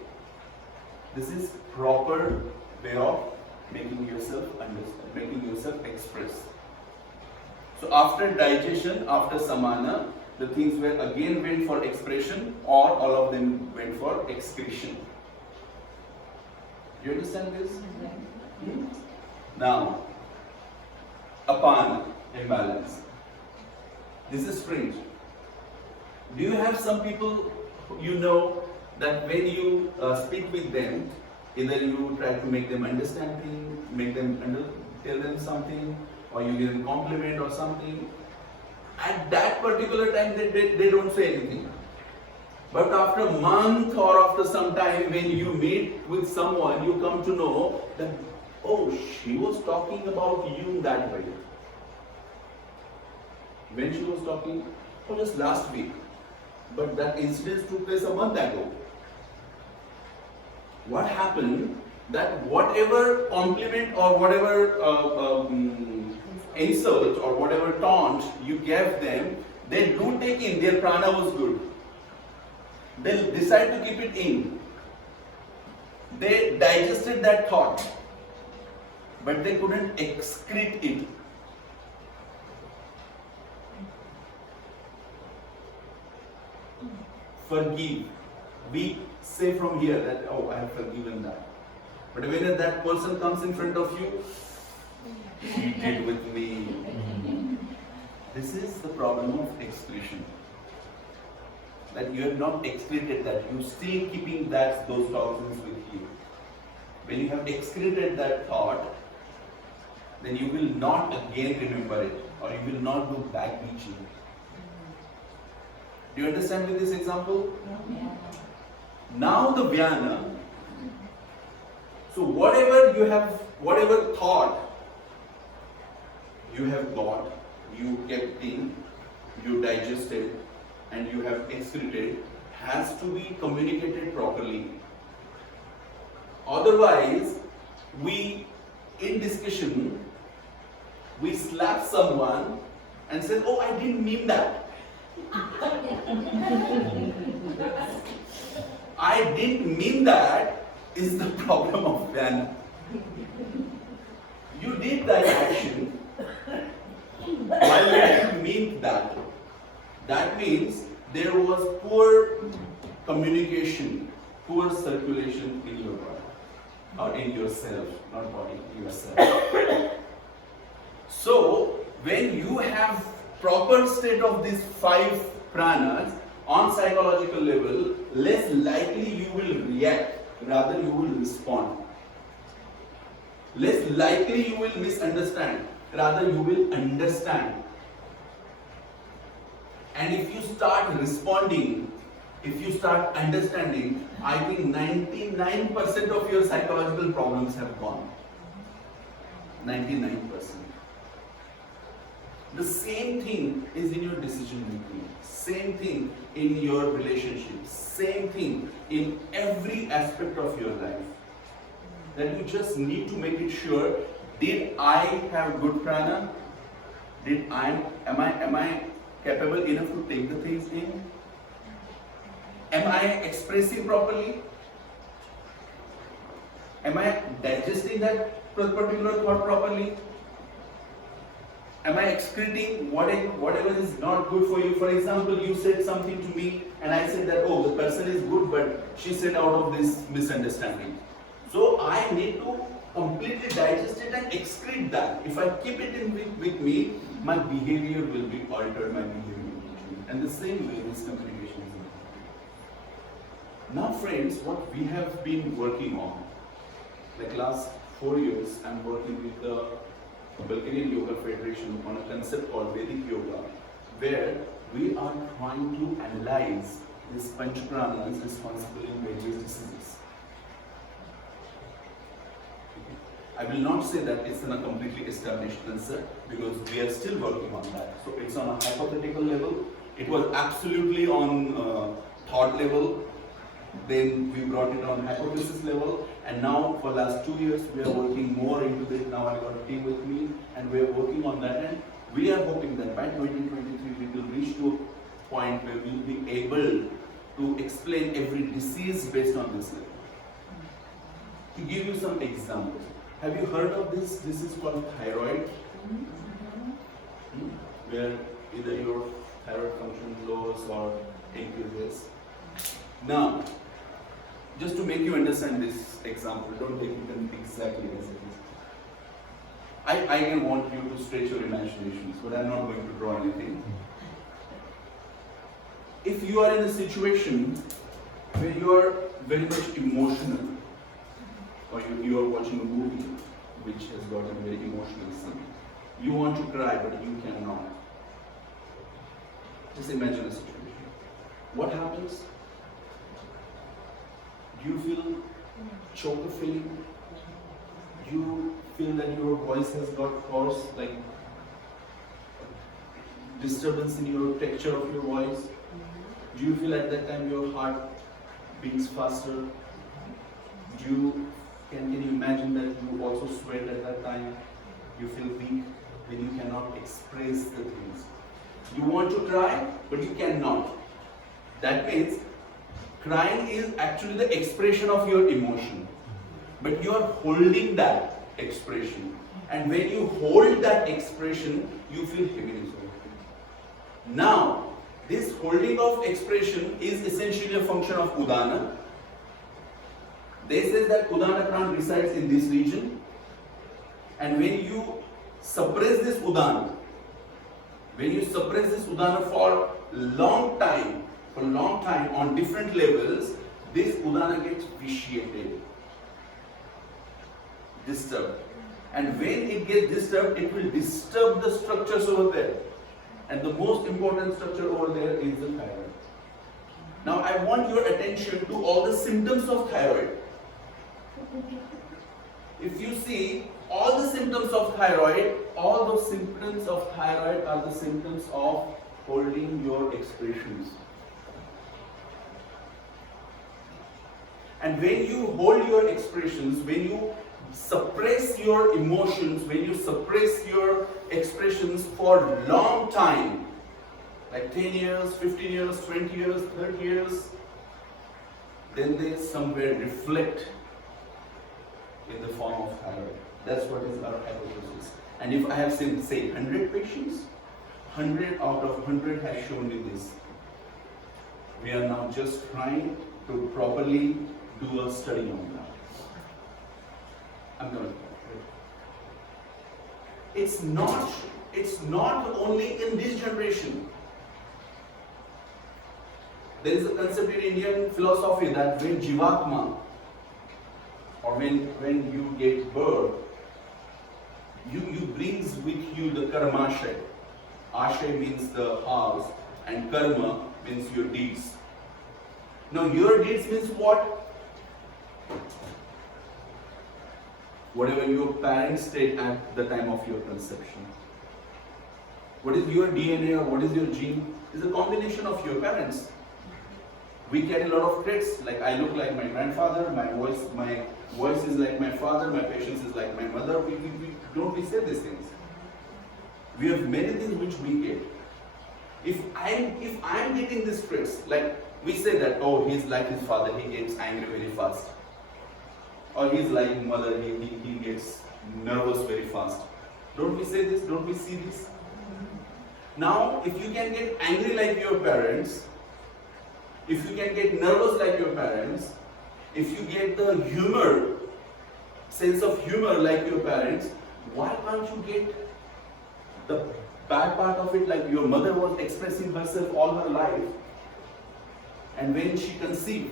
This is proper way of making yourself understand, making yourself express. So after digestion, after samana, the things were again went for expression or all of them went for excretion. Do you understand this? Now, apana, imbalance. This is strange. Do you have some people you know that when you speak with them, either you try to make them understand things, make them tell them something, or you give them compliment or something. At that particular time, they don't say anything. But after a month or after some time, when you meet with someone, you come to know that, oh, she was talking about you that way. When she was talking, oh, just last week. But that incident took place a month ago. What happened? That whatever compliment or whatever insult or whatever taunt you gave them, they do take in. Their prana was good. They decide to keep it in. They digested that thought, but they couldn't excrete it. Forgive. We say from here that, oh, I have forgiven that. But when that person comes in front of you, he did with me. This is the problem of excretion. That you have not excreted that, you still keeping those toxins with you. When you have excreted that thought, then you will not again remember it, or you will not do back reaching. Do you understand with this example? Yeah. Now the Vyana. So whatever you have, whatever thought you have got, you kept in, you digested, and you have excreted, has to be communicated properly. Otherwise, we, in discussion, we slap someone and say, oh, I didn't mean that. I didn't mean that is the problem of Vyana. You did that action while you didn't mean that. That means there was poor communication, poor circulation in your body, or in yourself, not body, yourself. So, when you have proper state of these 5 pranas on psychological level, less likely you will react, rather you will respond. Less likely you will misunderstand, rather you will understand. And if you start responding, if you start understanding, I think 99% of your psychological problems have gone. 99%. The same thing is in your decision making, same thing in your relationships, same thing in every aspect of your life. That you just need to make it sure, did I have good prana? Am I capable enough to take the things in? Am I expressing properly? Am I digesting that particular thought properly? Am I excreting whatever is not good for you? For example, you said something to me and I said that, oh, the person is good, but she said out of this misunderstanding. So I need to completely digest it and excrete that. If I keep it in with me, my behavior will be altered, my behavior will change. And the same way this communication is important. Now friends, what we have been working on, like last 4 years, I'm working with the Bulgarian Yoga Federation on a concept called Vedic Yoga, where we are trying to analyze these Panch Pranas responsible in various diseases. I will not say that it's a completely established concept because we are still working on that. So it's on a hypothetical level. It was absolutely on thought level. Then we brought it on hypothesis level, and now for last 2 years we are working more into it. Now I got a team with me, and we are working on that. And we are hoping that by 2023 we will reach to a point where we will be able to explain every disease based on this level. To give you some examples, have you heard of this? This is called thyroid, where either your thyroid function lowers or increases. Now, just to make you understand this example, don't take it exactly as it is. I can want you to stretch your imaginations, but I'm not going to draw anything. If you are in a situation where you are very much emotional, or you are watching a movie which has got a very emotional scene, you want to cry but you cannot. Just imagine a situation. What happens? Do you feel choker feeling? Do you feel that your voice has got hoarse, like disturbance in your texture of your voice? Do you feel at that time your heart beats faster? Can you imagine that you also sweat at that time? You feel weak when you cannot express the things. You want to cry, but you cannot. That means crying is actually the expression of your emotion, but you are holding that expression. And when you hold that expression, you feel heaviness. Now, this holding of expression is essentially a function of Udana. They say that Udana Pran resides in this region, and when you suppress this Udana, for long time on different levels, this Udana gets vitiated, disturbed. And when it gets disturbed, it will disturb the structures over there. And the most important structure over there is the thyroid. Now I want your attention to all the symptoms of thyroid. If you see all the symptoms of thyroid, all those symptoms of thyroid are the symptoms of holding your expressions. And when you hold your expressions, when you suppress your emotions, when you suppress your expressions for long time, like 10 years, 15 years, 20 years, 30 years, then they somewhere reflect in the form of thyroid. That's what is our hypothesis. And if I have seen, say, 100 patients, 100 out of 100 has shown me this. We are now just trying to properly do a study on that. I'm going to. It's not only in this generation. There is a concept in Indian philosophy that when Jivatma, or when you get birth, you brings with you the karmashay. Ashay means the house and karma means your deeds. Now your deeds means what? Whatever your parents did at the time of your conception. What is your DNA or what is your gene? Is a combination of your parents. We carry a lot of traits, like I look like my grandfather, my voice is like my father, my patience is like my mother. We say these things. We have many things which we get. If I'm getting these traits, like we say that, oh, he's like his father, he gets angry very fast. Or he's like mother, he gets nervous very fast. Don't we say this? Don't we see this? Now, if you can get angry like your parents, if you can get nervous like your parents, if you get the sense of humor like your parents, why can't you get the bad part of it, like your mother was expressing herself all her life, and when she conceived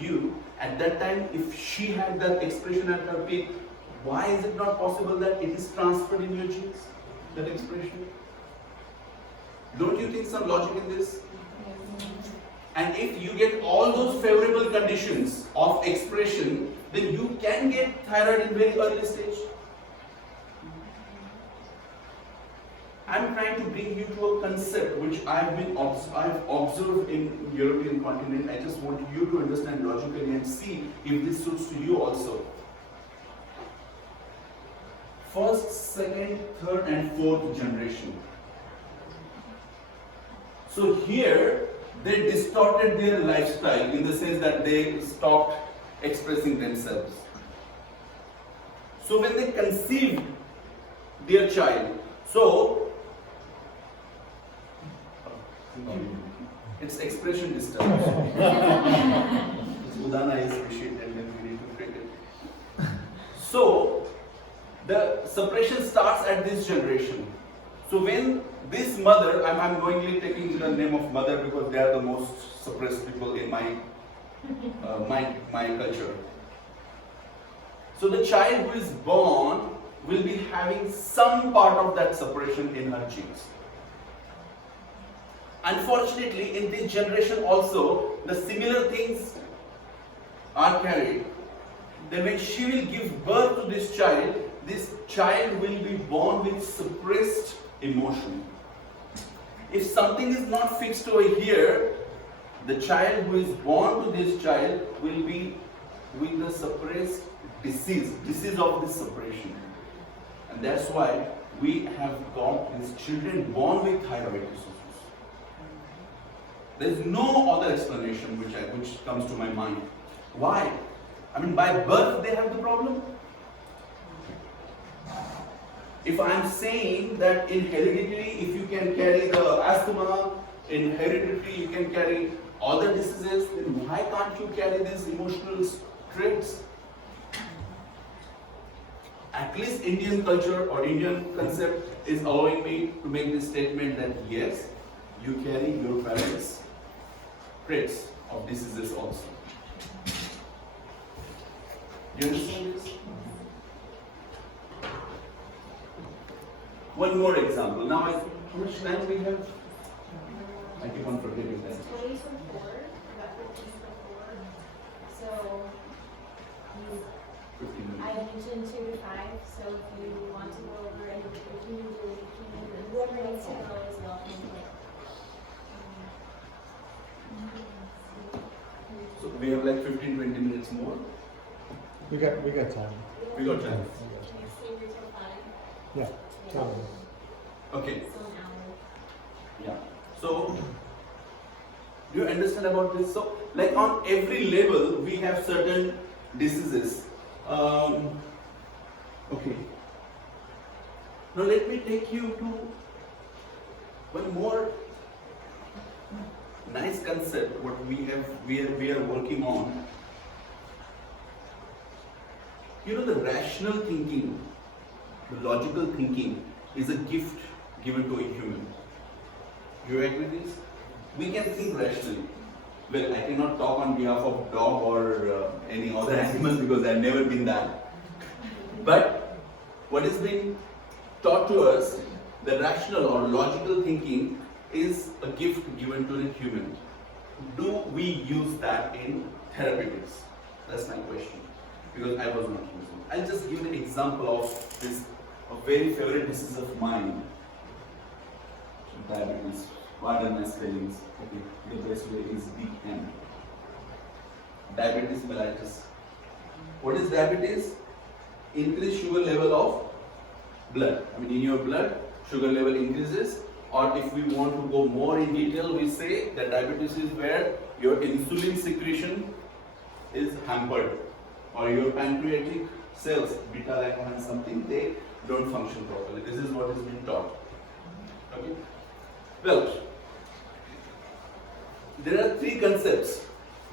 you, at that time, if she had that expression at her peak, why is it not possible that it is transferred in your genes, that expression? Don't you think some logic in this? And if you get all those favorable conditions of expression, then you can get thyroid in very early stage. I'm trying to bring you to a concept which I've observed in European continent. I just want you to understand logically and see if this suits to you also. First, second, third and fourth generation. So here, they distorted their lifestyle in the sense that they stopped expressing themselves. So when they conceived their child, it's expression disturbance. Udana is appreciated and then we need to treat it. So the suppression starts at this generation. So when this mother, I'm knowingly taking the name of mother because they are the most suppressed people in my culture. So the child who is born will be having some part of that suppression in her genes. Unfortunately, in this generation also, the similar things are carried. Then when she will give birth to this child will be born with suppressed emotion. If something is not fixed over here, the child who is born to this child will be with the suppressed disease of this suppression. And that's why we have got these children born with thyroid diseases. There is no other explanation which comes to my mind. Why? I mean, by birth they have the problem. If I am saying that in hereditary, if you can carry the asthma, in hereditary you can carry other diseases, then why can't you carry these emotional traits? At least Indian culture or Indian concept is allowing me to make this statement that yes, you carry your parents' traits of diseases also. You understand this? One more example. Now, how much time we have? I keep on forgetting that. 20 from 4, about 15 from 4. So, 15 minutes. I mentioned 2 to 5, so if you want to go over and if you need to, whoever needs to go is welcome. So we have like 15-20 minutes more. We got time. We got time. Can you stay here till 5? Yeah. Okay. So an hour. Yeah. So, do you understand about this? So, like on every level, we have certain diseases. Okay. Now let me take you to one more nice concept what we are working on. You know, the rational thinking, the logical thinking is a gift given to a human. Do you agree with this? We can think rationally. Well, I cannot talk on behalf of dog or any other animal because I've never been that. But what has been taught to us, the rational or logical thinking is a gift given to the human. Do we use that in therapeutics? That's my question. Because I was not using. I'll just give an example of this, a very favorite disease of mine. Diabetes. Pardon my spellings. Okay, the best way is DM. Diabetes mellitus. What is diabetes? Increased sugar level of blood. I mean, in your blood, sugar level increases. Or if we want to go more in detail, we say that diabetes is where your insulin secretion is hampered, or your pancreatic cells, beta lactam something, they don't function properly. This is what has been taught. Okay. Well, there are three concepts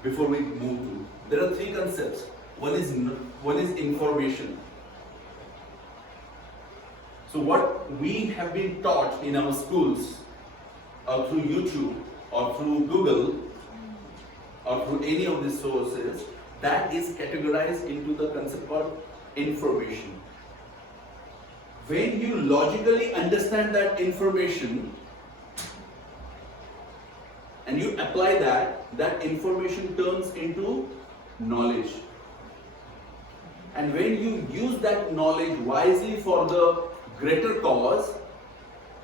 before we move to. There are three concepts. One is information. So what we have been taught in our schools, or through YouTube, or through Google, or through any of these sources, that is categorized into the concept called information. When you logically understand that information and you apply that, that information turns into knowledge. And when you use that knowledge wisely for the greater cause,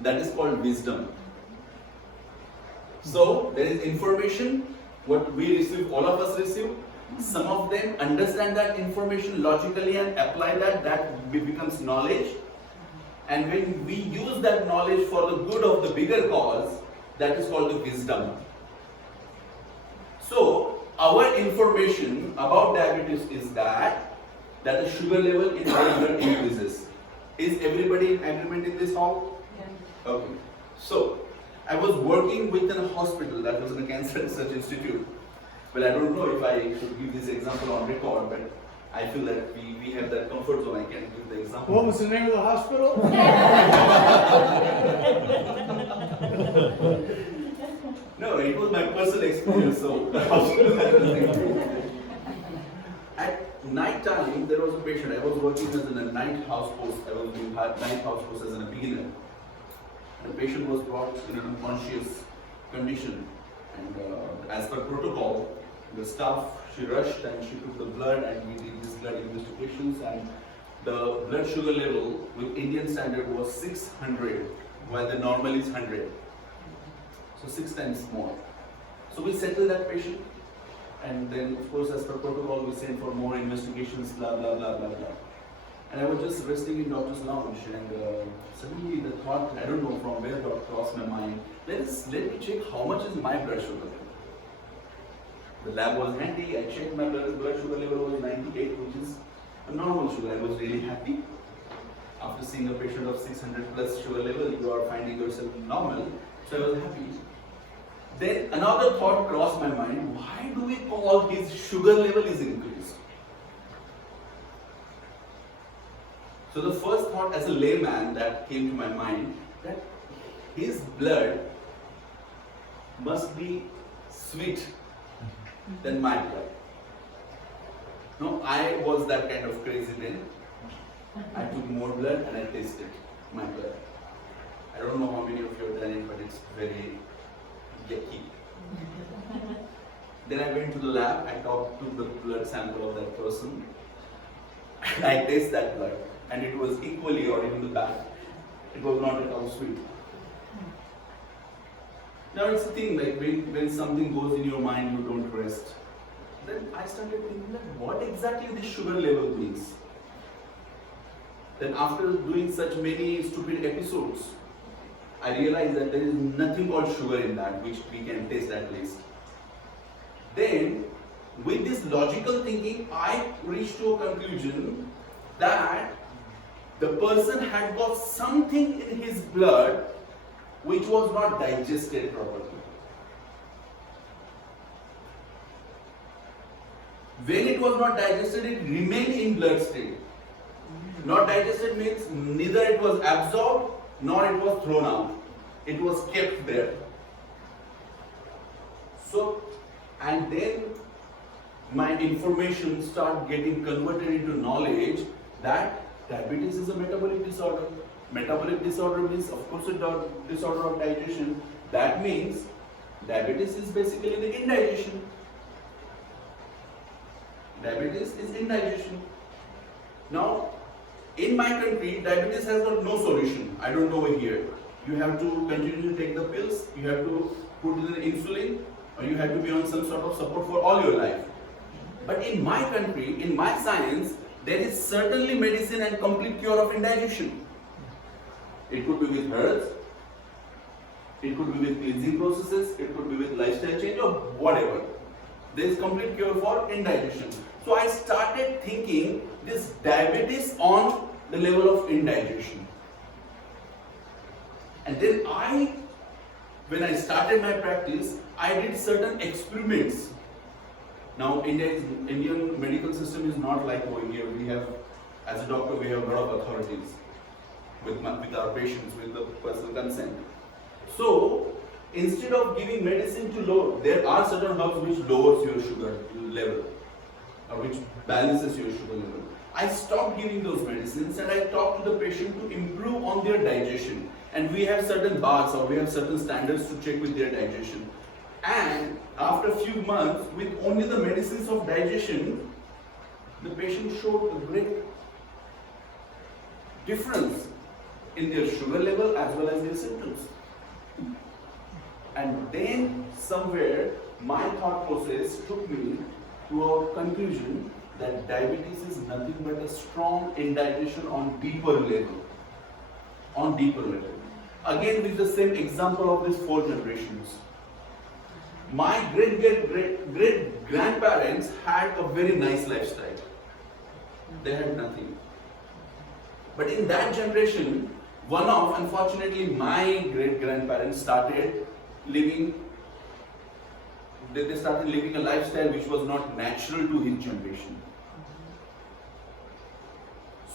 that is called wisdom. So there is information, what we receive, all of us receive. Some of them understand that information logically and apply that becomes knowledge. And when we use that knowledge for the good of the bigger cause, that is called the wisdom. So our information about diabetes is that the sugar level in our blood increases. Is everybody in agreement in this hall? Yeah. Okay. So I was working with a hospital that was in a cancer research institute. Well, I don't know if I should give this example on record, but I feel that we have that comfort zone. I can give the example. What was the name of the hospital? No, it was my personal experience. So at night time, there was a patient. I was working as a night house post. I was doing night house post as a beginner. The patient was brought in an unconscious condition, and as per protocol, the staff, she rushed and she took the blood, and we did these blood investigations, and the blood sugar level with Indian standard was 600, while the normal is 100. So 6 times more. So we settled that patient, and then of course as per protocol we sent for more investigations, blah blah blah blah blah. And I was just resting in doctor's lounge, and suddenly the thought, I don't know from where it crossed my mind, let me check how much is my blood sugar level. The lab was handy, I checked my blood sugar level was 98, which is a normal sugar. I was really happy. After seeing a patient of 600 plus sugar level, you are finding yourself normal, so I was happy. Then another thought crossed my mind, why do we call his sugar level is increased? So the first thought as a layman that came to my mind, that his blood must be sweet than my blood. No, I was that kind of crazy then. I took more blood and I tasted my blood. I don't know how many of you have done it, but it's very yucky. Then I went to the lab, I took the blood sample of that person, and I tasted that blood, and it was equally or even the bad. It was not at all sweet. Now it's the thing, like when something goes in your mind, you don't rest. Then I started thinking that what exactly this sugar level means. Then after doing such many stupid episodes, I realized that there is nothing called sugar in that which we can taste at least. Then, with this logical thinking, I reached to a conclusion that the person had got something in his blood which was not digested properly. When it was not digested, it remained in blood state. Not digested means neither it was absorbed nor it was thrown out. It was kept there. So, and then my information start getting converted into knowledge that diabetes is a metabolic disorder. Metabolic disorder means, of course, a disorder of digestion. That means diabetes is basically the indigestion. Diabetes is indigestion. Now, in my country, diabetes has got no solution. I don't know here. You have to continue to take the pills, you have to put in the insulin, or you have to be on some sort of support for all your life. But in my country, in my science, there is certainly medicine and complete cure of indigestion. It could be with herbs, it could be with cleansing processes, it could be with lifestyle change or whatever. There is complete cure for indigestion. So I started thinking this diabetes on the level of indigestion. And then when I started my practice, I did certain experiments. Now, Indian medical system is not like over here. We have, as a doctor, we have a lot of authorities with our patients, with the personal consent. So, instead of giving medicine to lower, there are certain herbs which lowers your sugar level or which balances your sugar level. I stopped giving those medicines and I talked to the patient to improve on their digestion. And we have certain bars or we have certain standards to check with their digestion. And after a few months, with only the medicines of digestion, the patient showed a great difference in their sugar level as well as their symptoms. And then somewhere my thought process took me to a conclusion that diabetes is nothing but a strong indigestion on deeper level. On deeper level. Again with the same example of these 4 generations. My great grandparents had a very nice lifestyle. They had nothing. But in that generation, unfortunately my great grandparents started living a lifestyle which was not natural to his generation.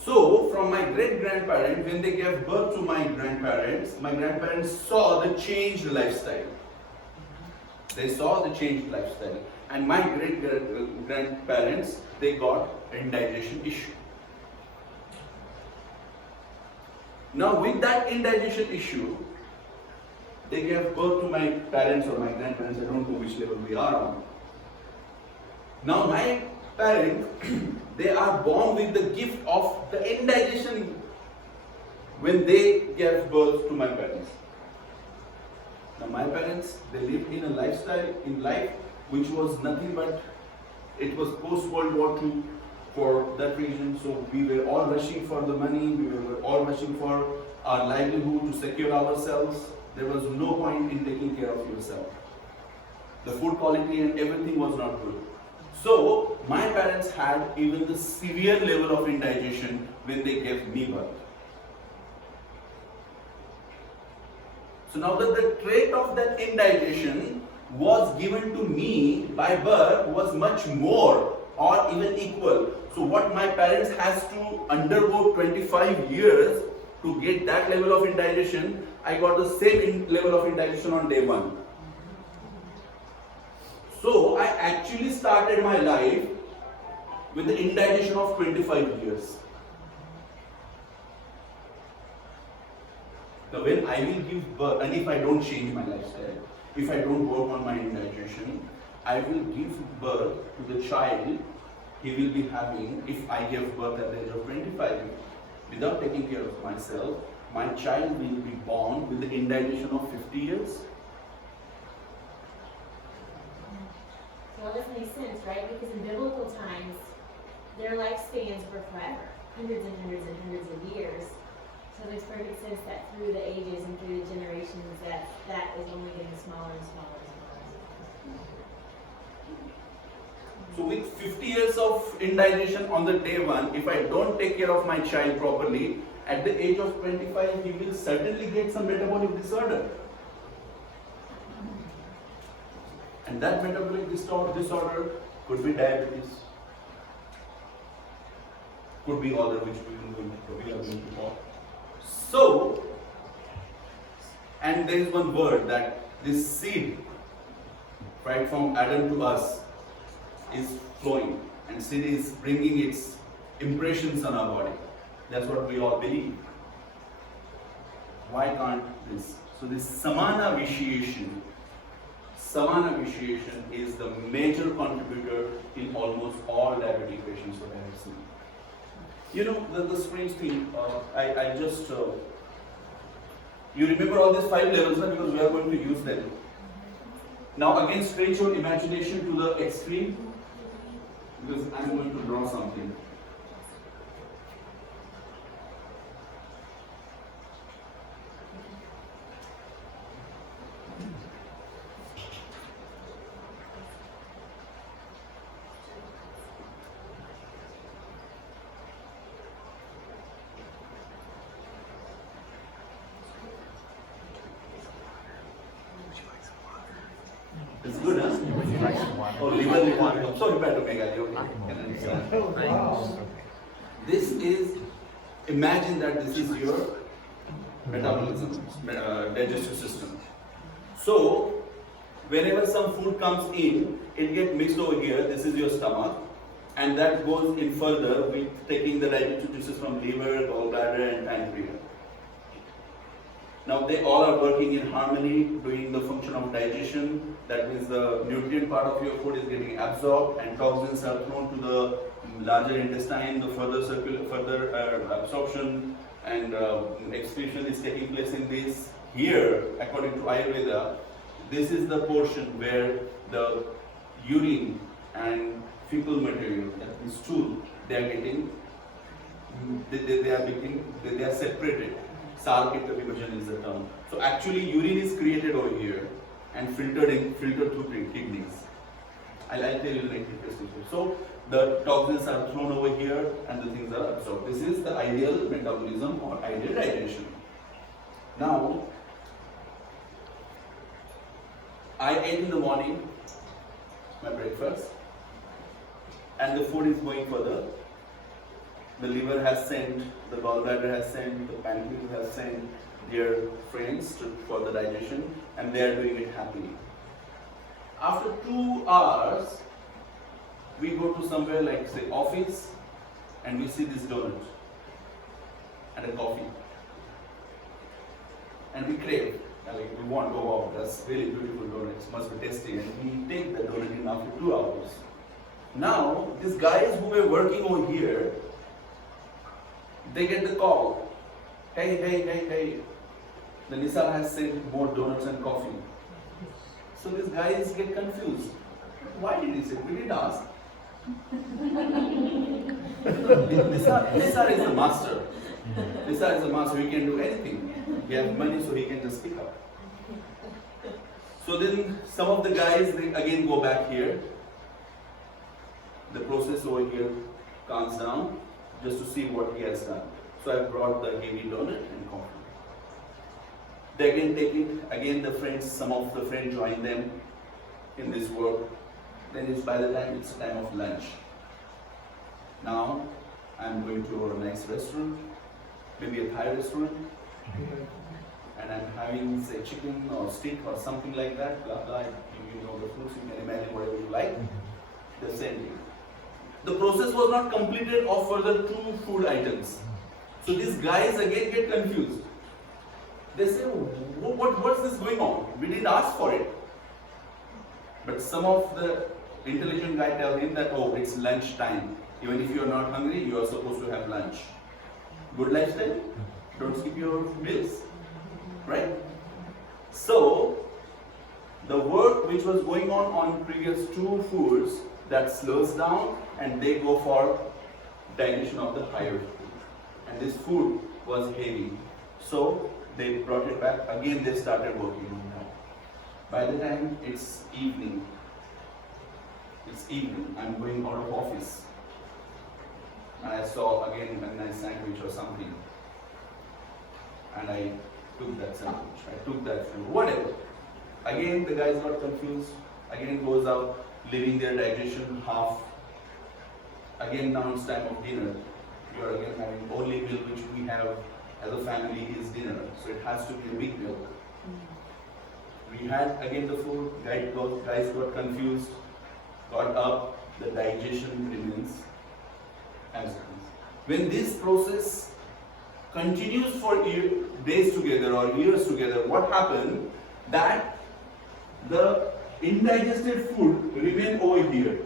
So, from my great-grandparents, when they gave birth to my grandparents saw the changed lifestyle. They saw the changed lifestyle. And my great-grandparents, they got indigestion issue. Now, with that indigestion issue, they gave birth to my parents or my grandparents, I don't know which level we are on. Now my parents, they are born with the gift of the indigestion when they gave birth to my parents. Now my parents, they lived in a lifestyle in life which was nothing but, it was post-World War II for that reason. So we were all rushing for the money, we were all rushing for our livelihood to secure ourselves. There was no point in taking care of yourself. The food quality and everything was not good. So, my parents had even the severe level of indigestion when they gave me birth. So now that the trait of that indigestion was given to me by birth was much more or even equal. So what my parents has to undergo 25 years to get that level of indigestion, I got the same level of indigestion on day 1. So I actually started my life with the indigestion of 25 years. So when I will give birth, and if I don't change my lifestyle, if I don't work on my indigestion, I will give birth to the child he will be having. If I give birth at the age of 25, without taking care of myself, my child will be born with the indigestion of 50 years. Well, this makes sense, right? Because in biblical times, their lifespans were forever, hundreds and hundreds and hundreds of years. So it makes perfect sense that through the ages and through the generations, that is only getting smaller and smaller and smaller. So with 50 years of indigestion on the day one, if I don't take care of my child properly, at the age of 25, he will certainly get some metabolic disorder. And that metabolic disorder could be diabetes, could be other which we are going to talk. So, and there is one word that this seed, right from Adam to us, is flowing, and seed is bringing its impressions on our body. That's what we all believe. Why can't this? So this samana vitiation is the major contributor in almost all diabetic patients that I have seen. You know, the strange thing, I just, you remember all these 5 levels, huh? Because we are going to use them. Now again, stretch your imagination to the extreme, because I'm going to draw something. It's good, huh? Oh, liver one. So you better make it. Okay, can understand. This is, imagine that this is your metabolism, digestive system. So, whenever some food comes in, it gets mixed over here. This is your stomach, and that goes in further with taking the digestive juices from liver, gallbladder, and pancreas. Now they all are working in harmony, doing the function of digestion. That means the nutrient part of your food is getting absorbed, and toxins are thrown to the larger intestine. The further absorption and excretion is taking place in this. Here, according to Ayurveda, this is the portion where the urine and fecal material, that is stool, they are getting, they are separated. Sarkita Vibhajan is the term. So actually urine is created over here and filtered through kidneys. I'll tell you the next interesting story. So the toxins are thrown over here and the things are absorbed. This is the ideal metabolism or ideal digestion. Now, I ate in the morning my breakfast and the food is going further. The liver has sent, the gallbladder has sent, the pancreas has sent their friends for the digestion, and they are doing it happily. After 2 hours, we go to somewhere like say office, and we see this donut and a coffee, and we crave. Like we want, oh wow, that's really beautiful donuts, must be tasty, and we take the donut in after 2 hours. Now these guys who were working over here, they get the call, hey, the Nisar has sent more donuts and coffee. So these guys get confused. Why did he say? We didn't ask. Nisar is a master. Nisar is a master, he can do anything. He has money, so he can just pick up. So then some of the guys, they again go back here. The process over here calms down, just to see what he has done. So I brought the heavy donut and coffee. They again take it, again the friends, some of the friends join them in this work. Then it's by the time it's time of lunch. Now I'm going to a nice restaurant, maybe a Thai restaurant, and I'm having say chicken or steak or something like that, blah blah. You know the foods, you can imagine whatever you like. The same thing. The process was not completed of further 2 food items. So these guys again get confused. They say, what's this going on? We didn't ask for it. But some of the intelligent guy tell him that, oh, it's lunch time. Even if you're not hungry, you are supposed to have lunch. Good lifestyle? Don't skip your meals. Right? So, the work which was going on previous 2 foods, that slows down and they go for digestion of the higher food. And this food was heavy. So they brought it back. Again they started working on that. By the time it's evening, It's evening, I'm going out of office. And I saw again a nice sandwich or something. And I took that sandwich, I took that food, whatever. Again, the guys got confused. Again, goes out, leaving their digestion half. Again, now it's time of dinner. You are again having only meal which we have as a family is dinner. So it has to be a big meal. We had again the food, guys got confused, got up, the digestion remains as it is. When this process continues for days together or years together, what happened? That the indigested food remain over here,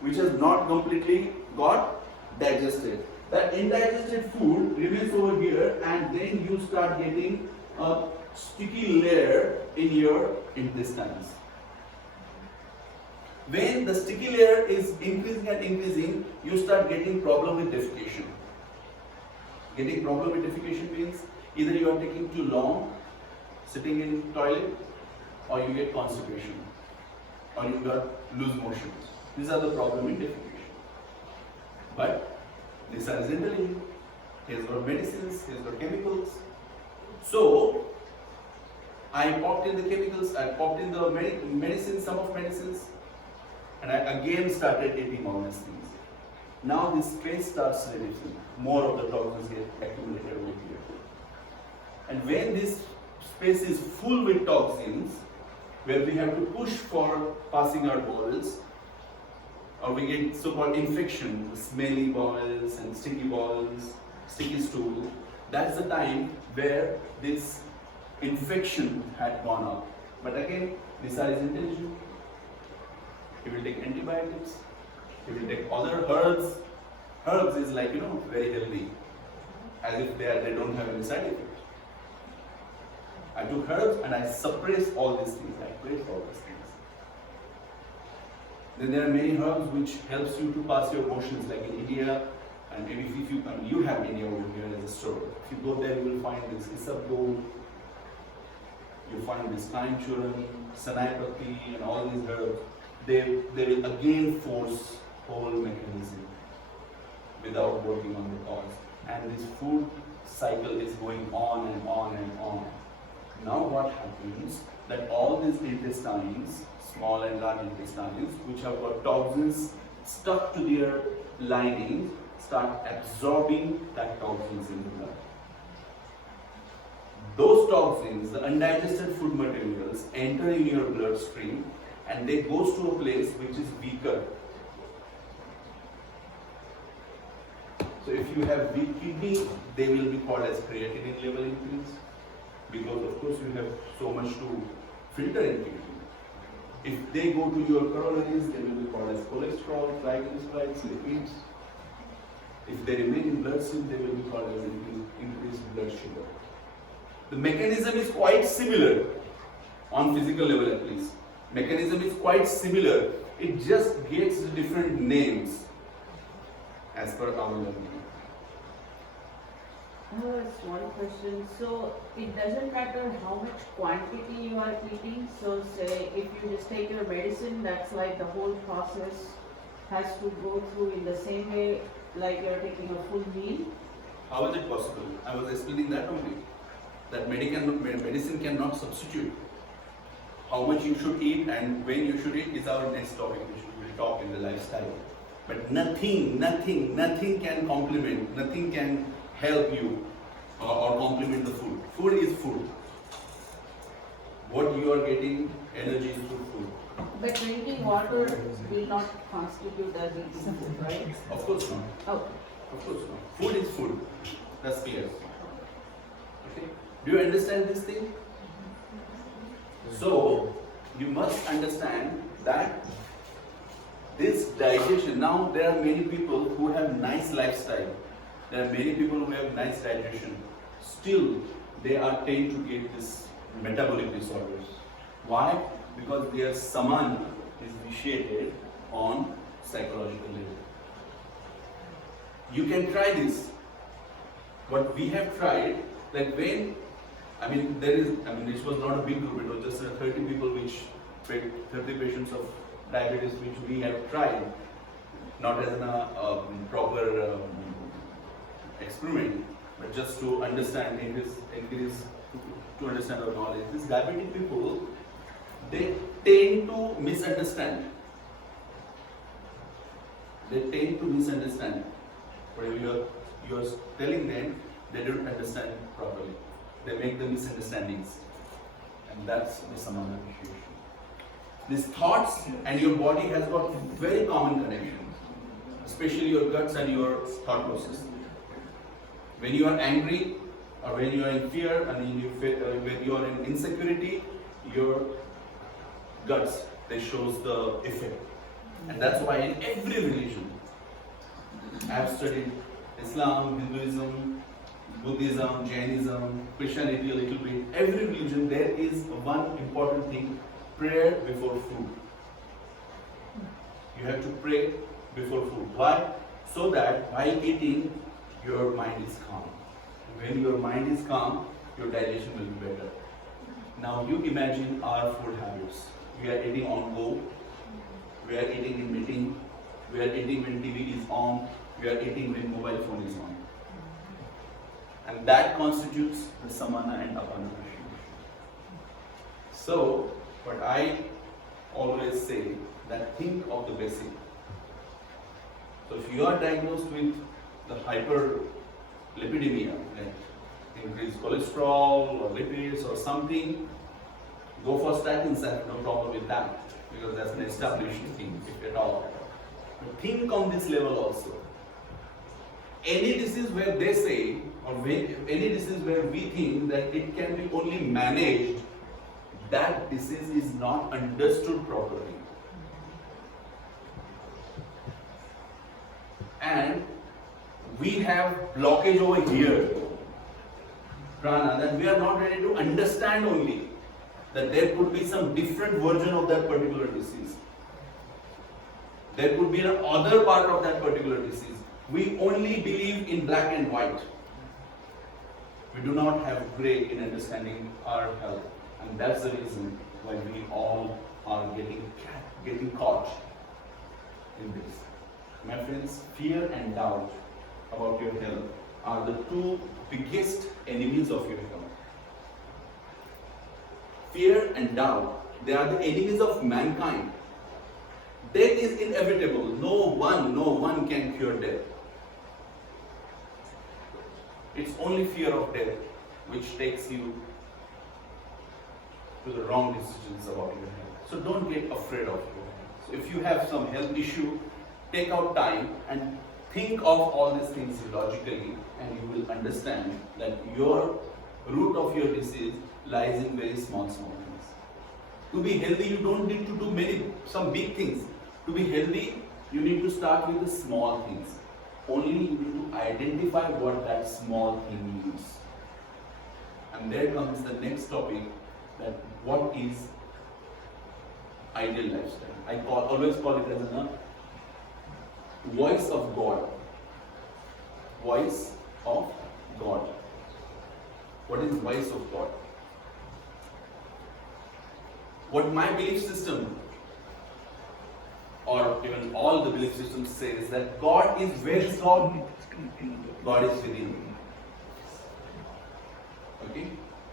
which has not completely got digested. That indigested food remains over here, and then you start getting a sticky layer in your intestines. When the sticky layer is increasing and increasing, you start getting problem with defecation. Getting problem with defecation means either you are taking too long sitting in toilet, or you get constipation, or you got loose motions. These are the problem in defecation. But Nisar is intelligent. He has got medicines, he has got chemicals. So I popped in the chemicals, I popped in the medicines, some of medicines, and I again started eating all these things. Now this space starts reducing. More of the toxins get accumulated over here. And when this space is full with toxins, where we have to push for passing our bowels, or we get so-called infection, smelly bowels and sticky bowels, sticky stool, that's the time where this infection had gone up. But again, Nisar is intelligent. He will take antibiotics, he will take other herbs. Herbs is like, very healthy, as if they don't have any side effect. I took herbs and I suppress all these things. I press all these things. Then there are many herbs which helps you to pass your motions, like in India, and maybe if you have India over here as a store. If you go there, you will find this isabgol, you find this kind churan, sanaipati, and all these herbs. They will again force whole mechanism without working on the cause. And this food cycle is going on and on and on. Now what happens, that all these intestines, small and large intestines, which have got toxins stuck to their lining, start absorbing that toxins in the blood. Those toxins, the undigested food materials, enter in your bloodstream, and they goes to a place which is weaker. So if you have weak kidney, they will be called as creatinine level increase, because of course you have so much to filter in kidney. If they go to your coronaries, they will be called as cholesterol, triglycerides, lipids. If they remain in bloodstream, they will be called as increased blood sugar. The mechanism is quite similar, on physical level at least. Mechanism is quite similar. It just gets different names as per our learning. Just one question. So it doesn't matter how much quantity you are eating. So say if you just take your medicine, that's like the whole process has to go through in the same way like you're taking a full meal. How is it possible? I was explaining that only. That medicine cannot substitute. How much you should eat and when you should eat is our next topic, which we will talk in the lifestyle. But nothing can complement, nothing can help you or complement the food. Food is food. What you are getting, energy is through food. But drinking water will not constitute as eating food, right? Of course not. Okay. Of course not. Food is food. That's clear. Okay. Do you understand this thing? So, you must understand that this digestion, now there are many people who have nice lifestyle. There are many people who have nice digestion. Still, they are tend to get this metabolic disorders. Why? Because their saman is vitiated on psychological level. You can try this. What we have tried, like when, this was not a big group, it was just 30 people 30 patients of diabetes which we have tried, not as a proper experiment, but just to understand, increase to understand our knowledge. These diabetic people, they tend to misunderstand. They tend to misunderstand. Whatever you are telling them, they don't understand properly. They make the misunderstandings. And that's the samana appreciation. These thoughts and your body has got very common connection, especially your guts and your thought process. When you are angry or when you are in fear and when you are in insecurity, your guts, they shows the effect. And that's why in every religion, I have studied Islam, Hinduism, Buddhism, Jainism, Christianity a little bit. Every religion, there is one important thing: prayer before food. You have to pray before food. Why? So that while eating, your mind is calm. When your mind is calm, your digestion will be better. Now you imagine our food habits. We are eating on go. We are eating in meeting. We are eating when TV is on. We are eating when mobile phone is on. And that constitutes the samana and apana appreciation. So, what I always say, that think of the basic. So if you are diagnosed with the hyperlipidemia, like increased cholesterol or lipids or something, go for statins, no problem with that, because that's an established thing, if at all. But think on this level also. Any disease where they say, or any disease where we think that it can be only managed, that disease is not understood properly. And we have blockage over here, prana, that we are not ready to understand only that there could be some different version of that particular disease. There could be another part of that particular disease. We only believe in black and white. We do not have gray in understanding our health. And that's the reason why we all are getting caught in this. My friends, fear and doubt about your health are the two biggest enemies of your health. Fear and doubt, they are the enemies of mankind. Death is inevitable. No one can cure death. It's only fear of death which takes you to the wrong decisions about your health. So don't get afraid of your health. So if you have some health issue, take out time and think of all these things logically, and you will understand that your root of your disease lies in very small things. To be healthy, you don't need to do some big things. To be healthy, you need to start with the small things. Only you need to identify what that small thing means. And there comes the next topic, that what is ideal lifestyle. I always call it as a voice of God. Voice of God. What is voice of God? What my belief system, or even all the belief systems, says that God is very strong. God is within. Okay?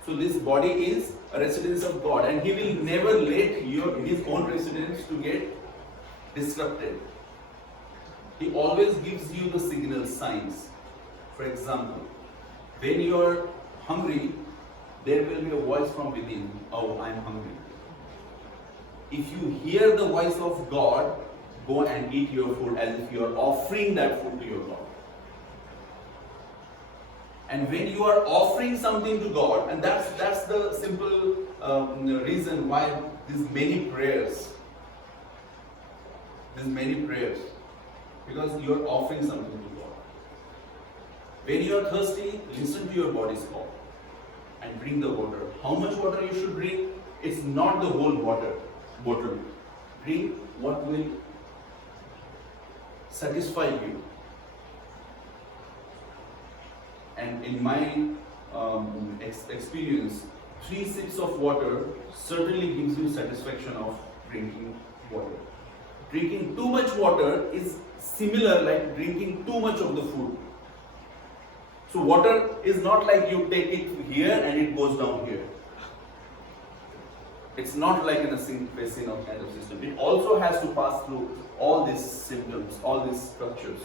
So this body is a residence of God, and He will never let His own residence to get disrupted. He always gives you the signal signs. For example, when you are hungry, there will be a voice from within. Oh, I am hungry. If you hear the voice of God, go and eat your food as if you are offering that food to your God. And when you are offering something to God, and that's the simple reason why these many prayers. Because you are offering something to God. When you are thirsty, listen to your body's call and drink the water. How much water you should drink? It's not the whole water bottle. Drink what will satisfy you. And in my experience, 3 sips of water certainly gives you satisfaction of drinking water. Drinking too much water is similar like drinking too much of the food. So water is not like you take it here and it goes down here. It's not like in a sink basin or kind of system. It also has to pass through all these symptoms, all these structures.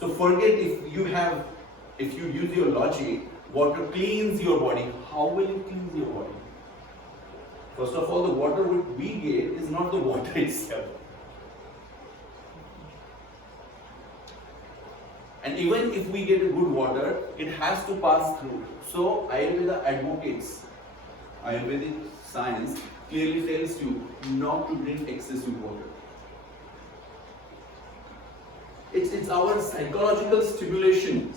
So forget if you use your logic, water cleans your body. How will it cleanse your body? First of all, the water which we get is not the water itself. And even if we get a good water, it has to pass through. So Ayurveda advocates, Ayurvedic science clearly tells you not to drink excessive water. It's our psychological stimulation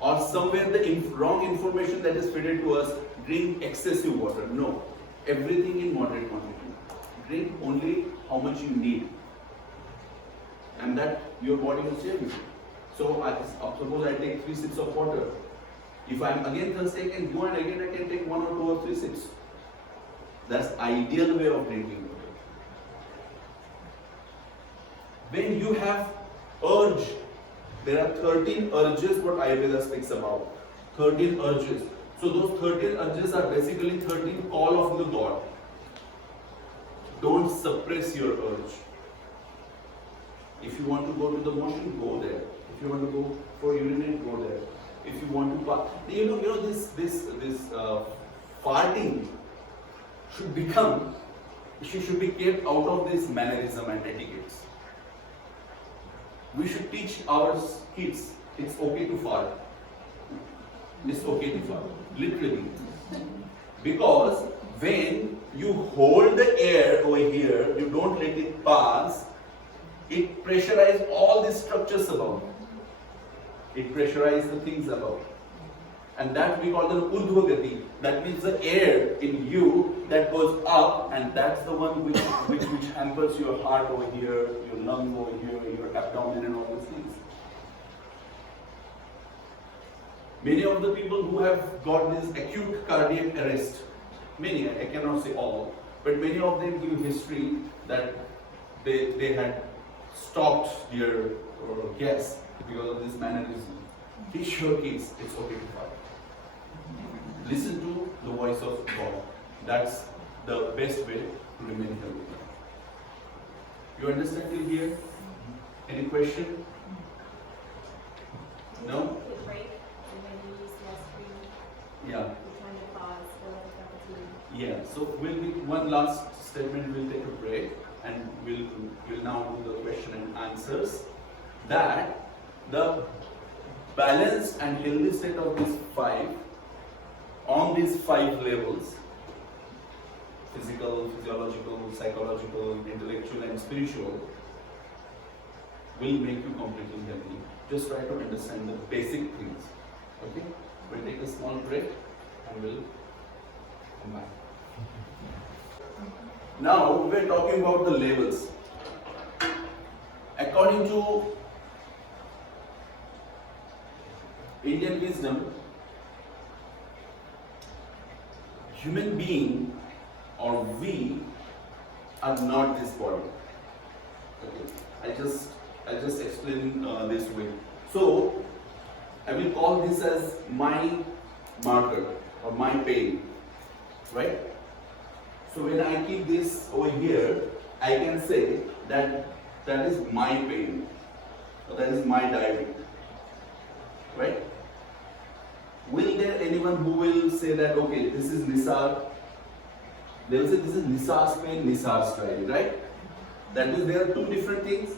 or somewhere the wrong information that is fed to us, drink excessive water. No, everything in moderate quantity. Drink only how much you need. And that your body will share with you. So suppose I take 3 sips of water. If I am again thirsty, I can go and again I can take 1 or 2 or 3 sips. That's ideal way of drinking water. When you have urge, there are 13 urges what Ayurveda speaks about. 13 urges. So those 13 urges are basically 13 call of the God. Don't suppress your urge. If you want to go to the motion, go there. If you want to go for urinate, go there. If you want to this farting should be kept out of this mannerism and etiquettes. We should teach our kids it's okay to fart. It's okay to fart, literally. Because when you hold the air over here, you don't let it pass, it pressurizes all the structures above. It pressurizes the things above. And that we call the urdhva gati. That means the air in you that goes up, and that's the one which hampers your heart over here, your lung over here, your abdomen and all those things. Many of the people who have got this acute cardiac arrest, many, I cannot say all, but many of them give history that they had stopped their gas because of this mannerism. Teach your kids it's okay to fart. Listen to the voice of God. That's the best way to remain healthy. You understand till here? Any question? No? Quick break, and then we use less screen. Yeah. We're trying to pause for like a cup of tea. Yeah. So one last statement. We'll take a break and we'll now do the question and answers. That the balanced and healthy state of these 5 on these 5 levels, physical, physiological, psychological, intellectual and spiritual, will make you completely healthy. Just try to understand the basic things. Okay? We'll take a small break and we'll come back. Now we're talking about the levels. According to Indian wisdom, human being or we are not this body. Okay, I'll just explain this way. So I will call this as my marker or my pain, right? So when I keep this over here, I can say that that is my pain, or that is my diabetes, right? Will there anyone who will say that, okay, this is Nisar? They will say this is Nisar's pain, Nisar's diabetes, right? That means there are 2 different things.